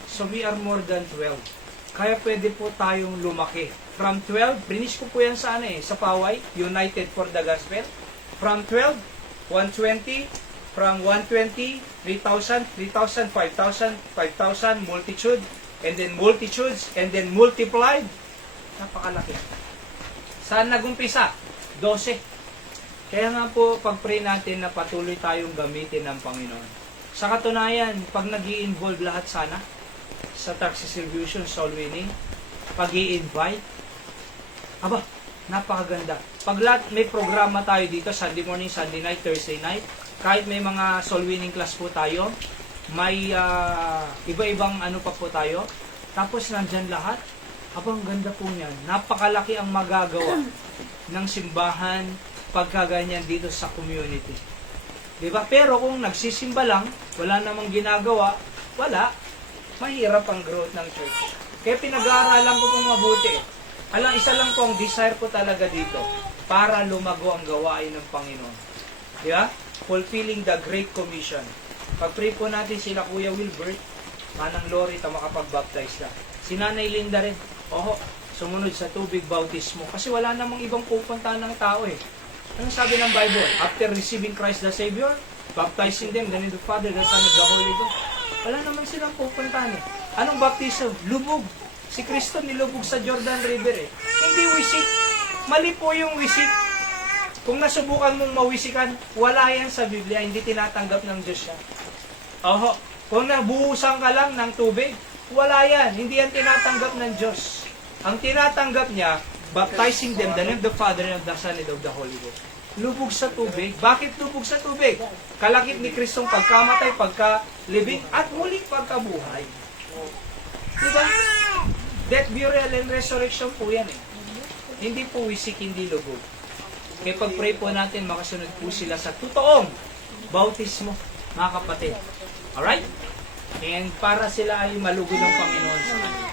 So we are more than 12. Kaya pwede po tayong lumaki. From 12, finish ko po yan sa sa Paway, United for the Gospel. From 12, 120, from 120, 3,000, 3,000, 5,000, 5,000, multitude, and then multitudes, and then multiplied. Napakalaki. Saan nagumpisa? 12. Kaya nga po, pag-pray natin na patuloy tayong gamitin ng Panginoon. Sa katunayan, pag nag-i-involve lahat sana sa tax distribution, soul winning, pag-i-invite, aba, napakaganda. Pag lahat may programa tayo dito, Sunday morning, Sunday night, Thursday night, kahit may mga soul winning class po tayo, may iba-ibang ano pa po tayo, tapos nandyan lahat, abang ganda po niyan. Napakalaki ang magagawa ng simbahan pagkaganyan dito sa community. Diba? Pero kung nagsisimba lang, wala namang ginagawa, wala, mahirap ang growth ng church. Kaya pinag-aaralan ko pong mabuti. Alam, isa lang po ang desire ko talaga dito, para lumago ang gawain ng Panginoon. Diba? Fulfilling the Great Commission. Pag-pray po natin sila Kuya Wilbert, Manang Lorita makapag-baptize na. Si Nanay Linda rin, sumunod sa tubig bautismo. Kasi wala namang ibang pupuntahan ng tao eh. Ano sabi ng Bible? After receiving Christ the Savior, baptizing them, then in the Father, the Son, and the Holy Ghost. Wala naman silang pupuntahan eh. Anong baptism? Lubog. Si Kristo nilubog sa Jordan River eh. Hindi wisik. Mali po yung wisik. Kung nasubukan mong mawisikan, wala yan sa Biblia. Hindi tinatanggap ng Diyos yan. Kung nabuhusan ka lang ng tubig, wala yan. Hindi yan tinatanggap ng Diyos. Ang tinatanggap niya, baptizing them, the name of the Father, and of the Son, and of the Holy Ghost. Lubog sa tubig. Bakit lubog sa tubig? Kalakip ni Kristong pagkamatay, pagkalibing, at muling pagkabuhay. Diba? Death, burial, and resurrection po yan eh. Hindi po wisik, hindi lubog. Kaya pag-pray po natin, makasunod po sila sa totoong bautismo, mga kapatid. Alright? And para sila ay malugod ng Panginoon sa kanila.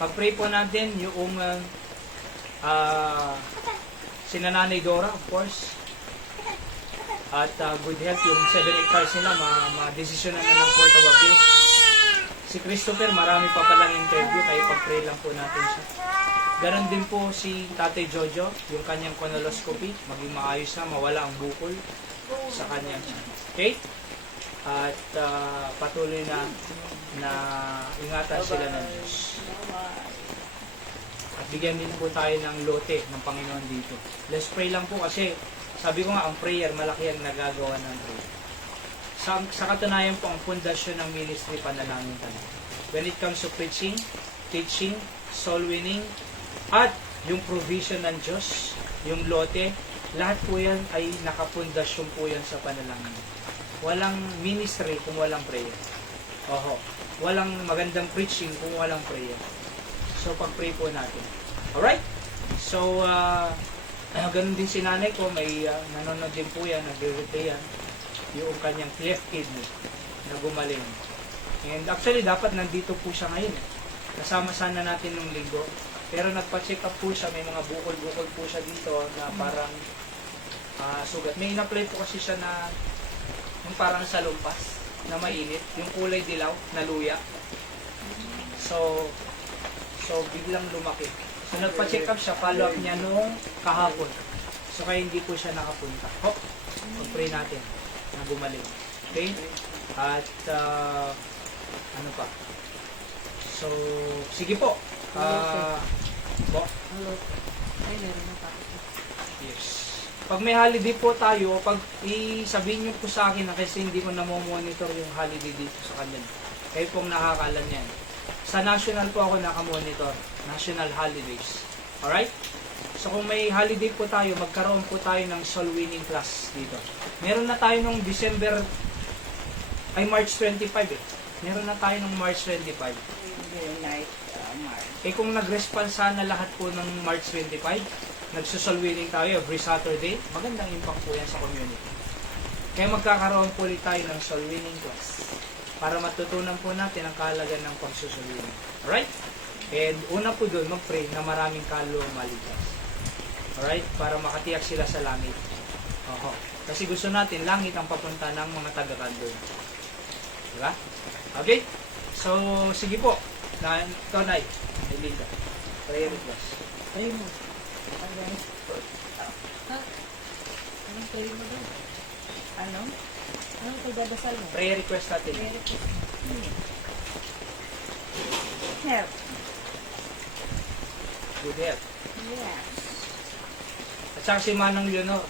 Pag-pray po natin yung sina Nanay Dora, of course. At good health, yung 7 hectares nila, ma-desisyonan na ng Court of Appeal. Si Christopher, marami pa palang interview, kaya pag-pray lang po natin siya. Ganon din po si Tatay Jojo, yung kanyang colonoscopy, maging maayos na, mawala ang bukol sa kanyang. Okay? At patuloy na ingatan sila ng Diyos. At bigyan din po tayo ng lote ng Panginoon dito. Let's pray lang po kasi sabi ko nga, ang prayer, malaki ang nagagawa ng prayer. Sa katunayan po, ang pundasyon ng ministry, panalangin tayo. When it comes to preaching, teaching, soul winning, at yung provision ng Diyos, yung lote, lahat po yan ay nakapundasyon po yan sa panalangin. Walang ministry kung walang prayer. Walang magandang preaching kung walang prayer. So, pag-pray po natin. Alright? So, ganun din si nanay ko, may nanonood din po yan, nag-replay yan, yung kanyang cleft kidney na gumaling. And actually, dapat nandito po siya ngayon. Kasama sana natin nung linggo. Pero nagpa-check up po siya, may mga bukol-bukol po siya dito na parang sugat. May in-apply po kasi siya na Yung parang salumpas na mainit, yung kulay dilaw na luya. So biglang lumaki. So nagpa-check up siya, follow up niya nung kahapon. So kaya hindi po siya nakapunta. Hop, pag-pray natin na gumaling. Okay? At ano pa? So, sige po. Po. Hello. Ay, meron na pa. Yes. Pag may holiday po tayo, pag isabihin niyo po sa akin na kasi hindi ko na-monitor yung holiday dito sa kanila. Kayo pong nakakalan yan. Sa national po ako nakamonitor. National holidays. Alright? So kung may holiday po tayo, magkaroon po tayo ng soul winning class dito. Meron na tayo nung March 25 eh. Meron na tayo nung March 25. Night, March. Eh kung nag-response sana lahat po ng March 25, nagsusol winning tayo every Saturday, magandang impact po yan sa community. Kaya magkakaroon po ulit tayo ng soul winning class para matutunan po natin ang kahalagan ng pagsusol winning. Alright? And una po doon, mag-pray na maraming kaluluwang maligas. Alright? Para makatiyak sila sa langit. Oho. Kasi gusto natin, langit ang papunta ng mga taga-kandun. Diba? Okay? So, sige po. Tonay, Linda. Prayer request. Pray mo. Anong pray mo doon? Ano? Anong pagdadasal mo? Prayer request natin. Help. Good health. Yes. At saka si Manang Leonor.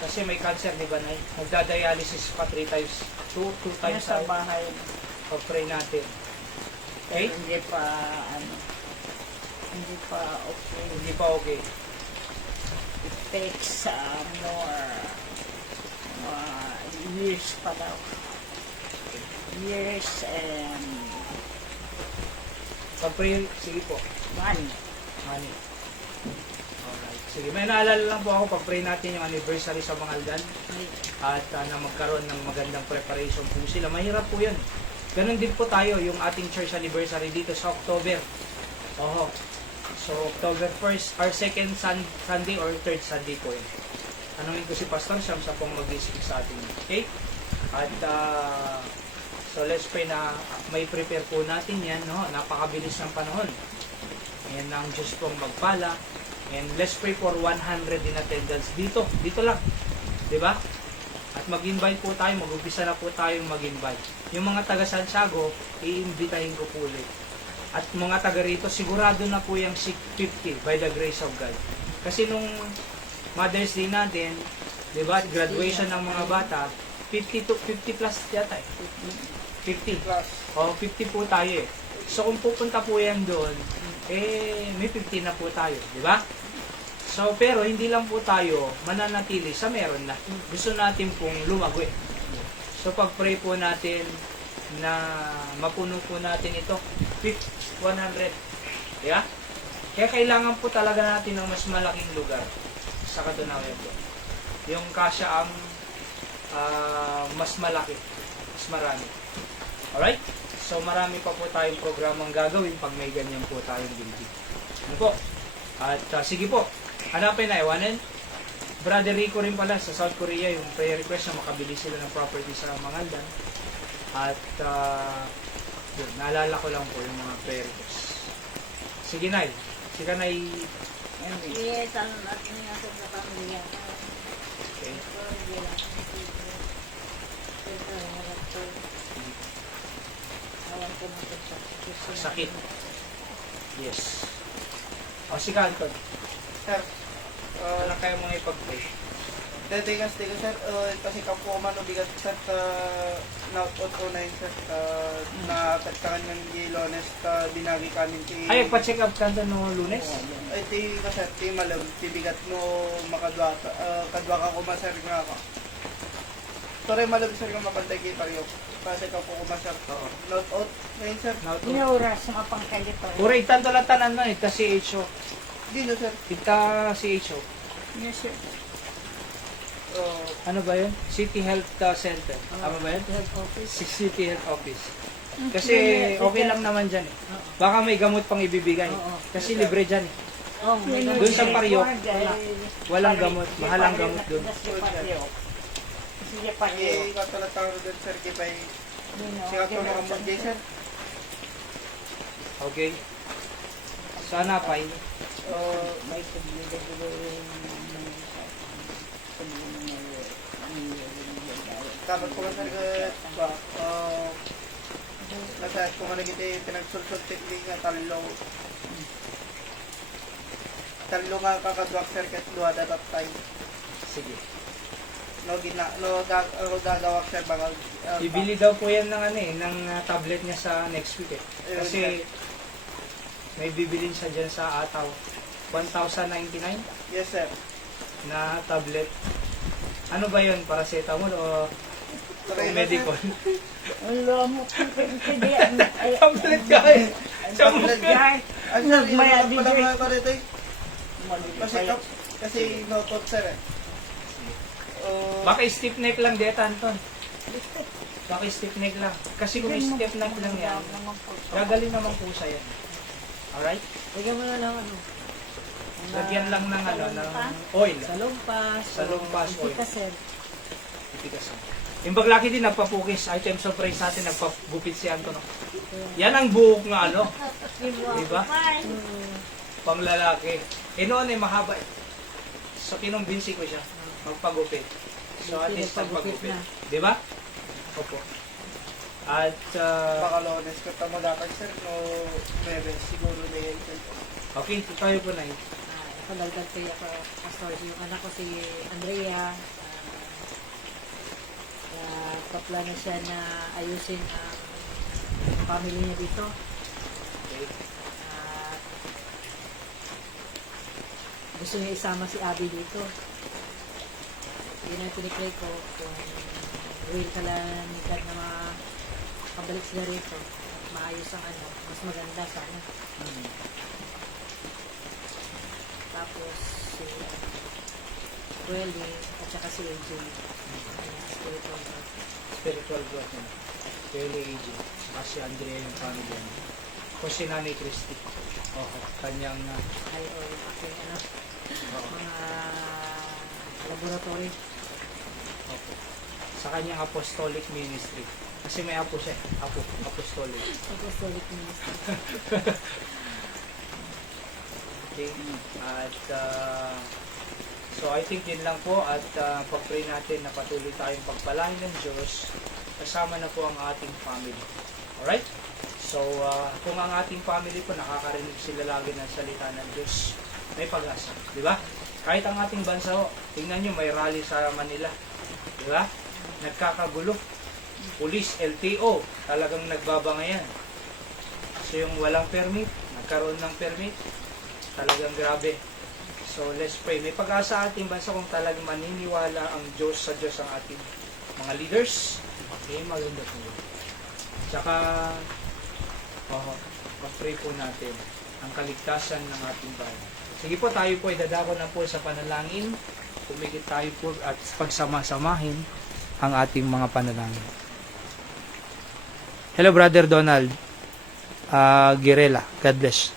Kasi may cancer, di ba, Nay? Magdadialysis pa 3 times. 2 times Nasa a bahay. pag-pray natin. Okay? Hindi pa, hindi pa okay. Hindi pa okay. It takes more years pa daw. Years and Pag-pray, sige po. money. Money. Alright. Sige, may naalala lang po ako pag-pray natin yung anniversary sa Mangaldan at na magkaroon ng magandang preparation po sila. Mahirap po yun. Ganon din po tayo yung ating church anniversary dito sa October. Oho. So, October 1st, our second Sunday or third Sunday po yun. Tanungin ko si Pastor Sam sa pong mag-speak sa atin. Okay? At, so let's pray na may prepare po natin yan. No? Napakabilis ng panahon. And ang Diyos pong magpala. And let's pray for 100 in attendance. Dito lang. Diba? At mag-invite po tayo, mag-umpisa na po tayong mag-invite. Yung mga taga Santiago, i-invitahin ko po ulit. At mga taga rito, sigurado na po yung 50 by the grace of God. Kasi nung Mother's Day natin, di ba, graduation ng mga bata, 50 plus yata eh. 50 plus. O, 50 po tayo eh. So kung pupunta po yan doon, eh, may 50 na po tayo, di ba? So, pero hindi lang po tayo mananatili sa meron na. Gusto natin pong lumago eh. So, pag-pray po natin na mapuno po natin ito. 100. Yeah? Kaya kailangan po talaga natin ng mas malaking lugar sa Katunayan po. Yung kasya ang mas malaki, mas marami. Alright? So, marami pa po tayong programang gagawin pag may ganyan po tayong building. Ano po? At sige po, hanapin na iwanan. Brother Rico rin pala sa South Korea yung prayer request na makabili sila ng property sa Mangaldan. At yun, naalala ko lang po yung mga prayer request. Sige, Nay. Sige, Nay. Yes, ano natin nga sa pamilya. Okay. Sakit. Yes. O, sige, Anton. Sir, Wala kayo mga ipag-pray. datigas sir, kasi kapo man bigat sir naut o na sir na tatkan ng gilones binagi kanin ti Ay, pa-check up ka doon noong Lunes? ay ti sir ti malam ti bigat mo makadwa ka ko masar nga ka. Tore malam sir nga mapantay kay pareho. Kasi kapo ko masar. Oo. Not out na sir. Inauras mga pangkalito. Ura, itan to latanan na, ita CHO. Di no sir. Ita CHO. Yes, sir. Ano ba yun? City Health Center. Tama ba yun? Health office. City Health Office. Kasi okay lang naman dyan eh. Baka may gamot pang ibibigay. Kasi libre dyan eh. Oh, Doon sa Paryok, walang gamot. Mahal ang gamot doon. Sige pa Kaya katalat tao doon, sir, kipay. Siya ito mga mag-gay, sir. Okay. Sana pa May pagbidag ko Tapos ko sir, nasa kung ano kita pinagsulsult technique nga talo nga kakadwak sir kat luha dapat tayo. sige. Gagawak sir baka Bibili daw po yan ng ng tablet niya sa next week eh. Kasi may bibilin siya dyan sa Ataw. 1,099 yes sir. na tablet. Ano ba yun? Paracetamol o medical? Alam mo, hindi. Tablet guys! Tablet Guys, Ang sir, yung Maya, mga pala DJ. mga karito eh. Kasi notot sir eh. Baka stiff neck lang dito, Anton. Baka stiff neck lang. Kasi kung stiff neck lang yan, gagaling naman po siya yan. Alright? Lagyan mo na lang Lagyan lang ng oil. Salumpas. Salumpas oil. Kasi, Itikas. Yung baglaki din nagpapukis. Item surprise natin, nagpagupit si Anton. Yan ang buhok nga Diba? Pang lalaki. Noon ay mahaba eh. So kinumbinsi ko siya. Magpagupit. So at least nagpagupit. Diba? Opo. At Baka lones ko tamo dapat sir no bebe siguro na yan sir. okay, tayo po na yun. Ako dagdag kaya ako, pastor, yung anak ko si Andrea, paplano siya na ayusin ang family niya dito. Okay. Gusto niya isama si Abby dito. Yun ang pinikray ko kung will ka lang ni God na makabalik sila rito at maayos ang mas maganda sana. Tapos si Welly at saka si AJ. Spiritual growth. Spiritual growth na. Fairly aging. Kasi Andrea yung family niya. O si Nanay Christy. Kanyang Ay, o yung aking mga laboratory. Opo. Sa kanyang apostolic ministry. Kasi may apo siya. Apostolic. Apostolic ministry. Okay. At so I think yun lang po at pag-pray natin na patuloy tayong pagpalain ng Diyos kasama na po ang ating family. Alright? So kung ang ating family po nakakarinig sila lagi ng salita ng Diyos, may pag-asa. Di ba? Kahit ang ating bansa, tingnan nyo, may rally sa Manila. Di ba? Nagkakagulo. Police, LTO, talagang nagbabangayan. So yung walang permit, nagkaroon ng permit, talagang grabe. So let's pray. May pag-asa ating bansa kung talagang maniniwala ang Diyos sa Diyos ang ating mga leaders. Okay, maganda po. Tsaka, mag-pray po natin ang kaligtasan ng ating bayan. Sige po, tayo po ay dadako na po sa panalangin. Tumigit tayo po at pagsama-samahin ang ating mga panalangin. Hello, Brother Donald Girela. God bless.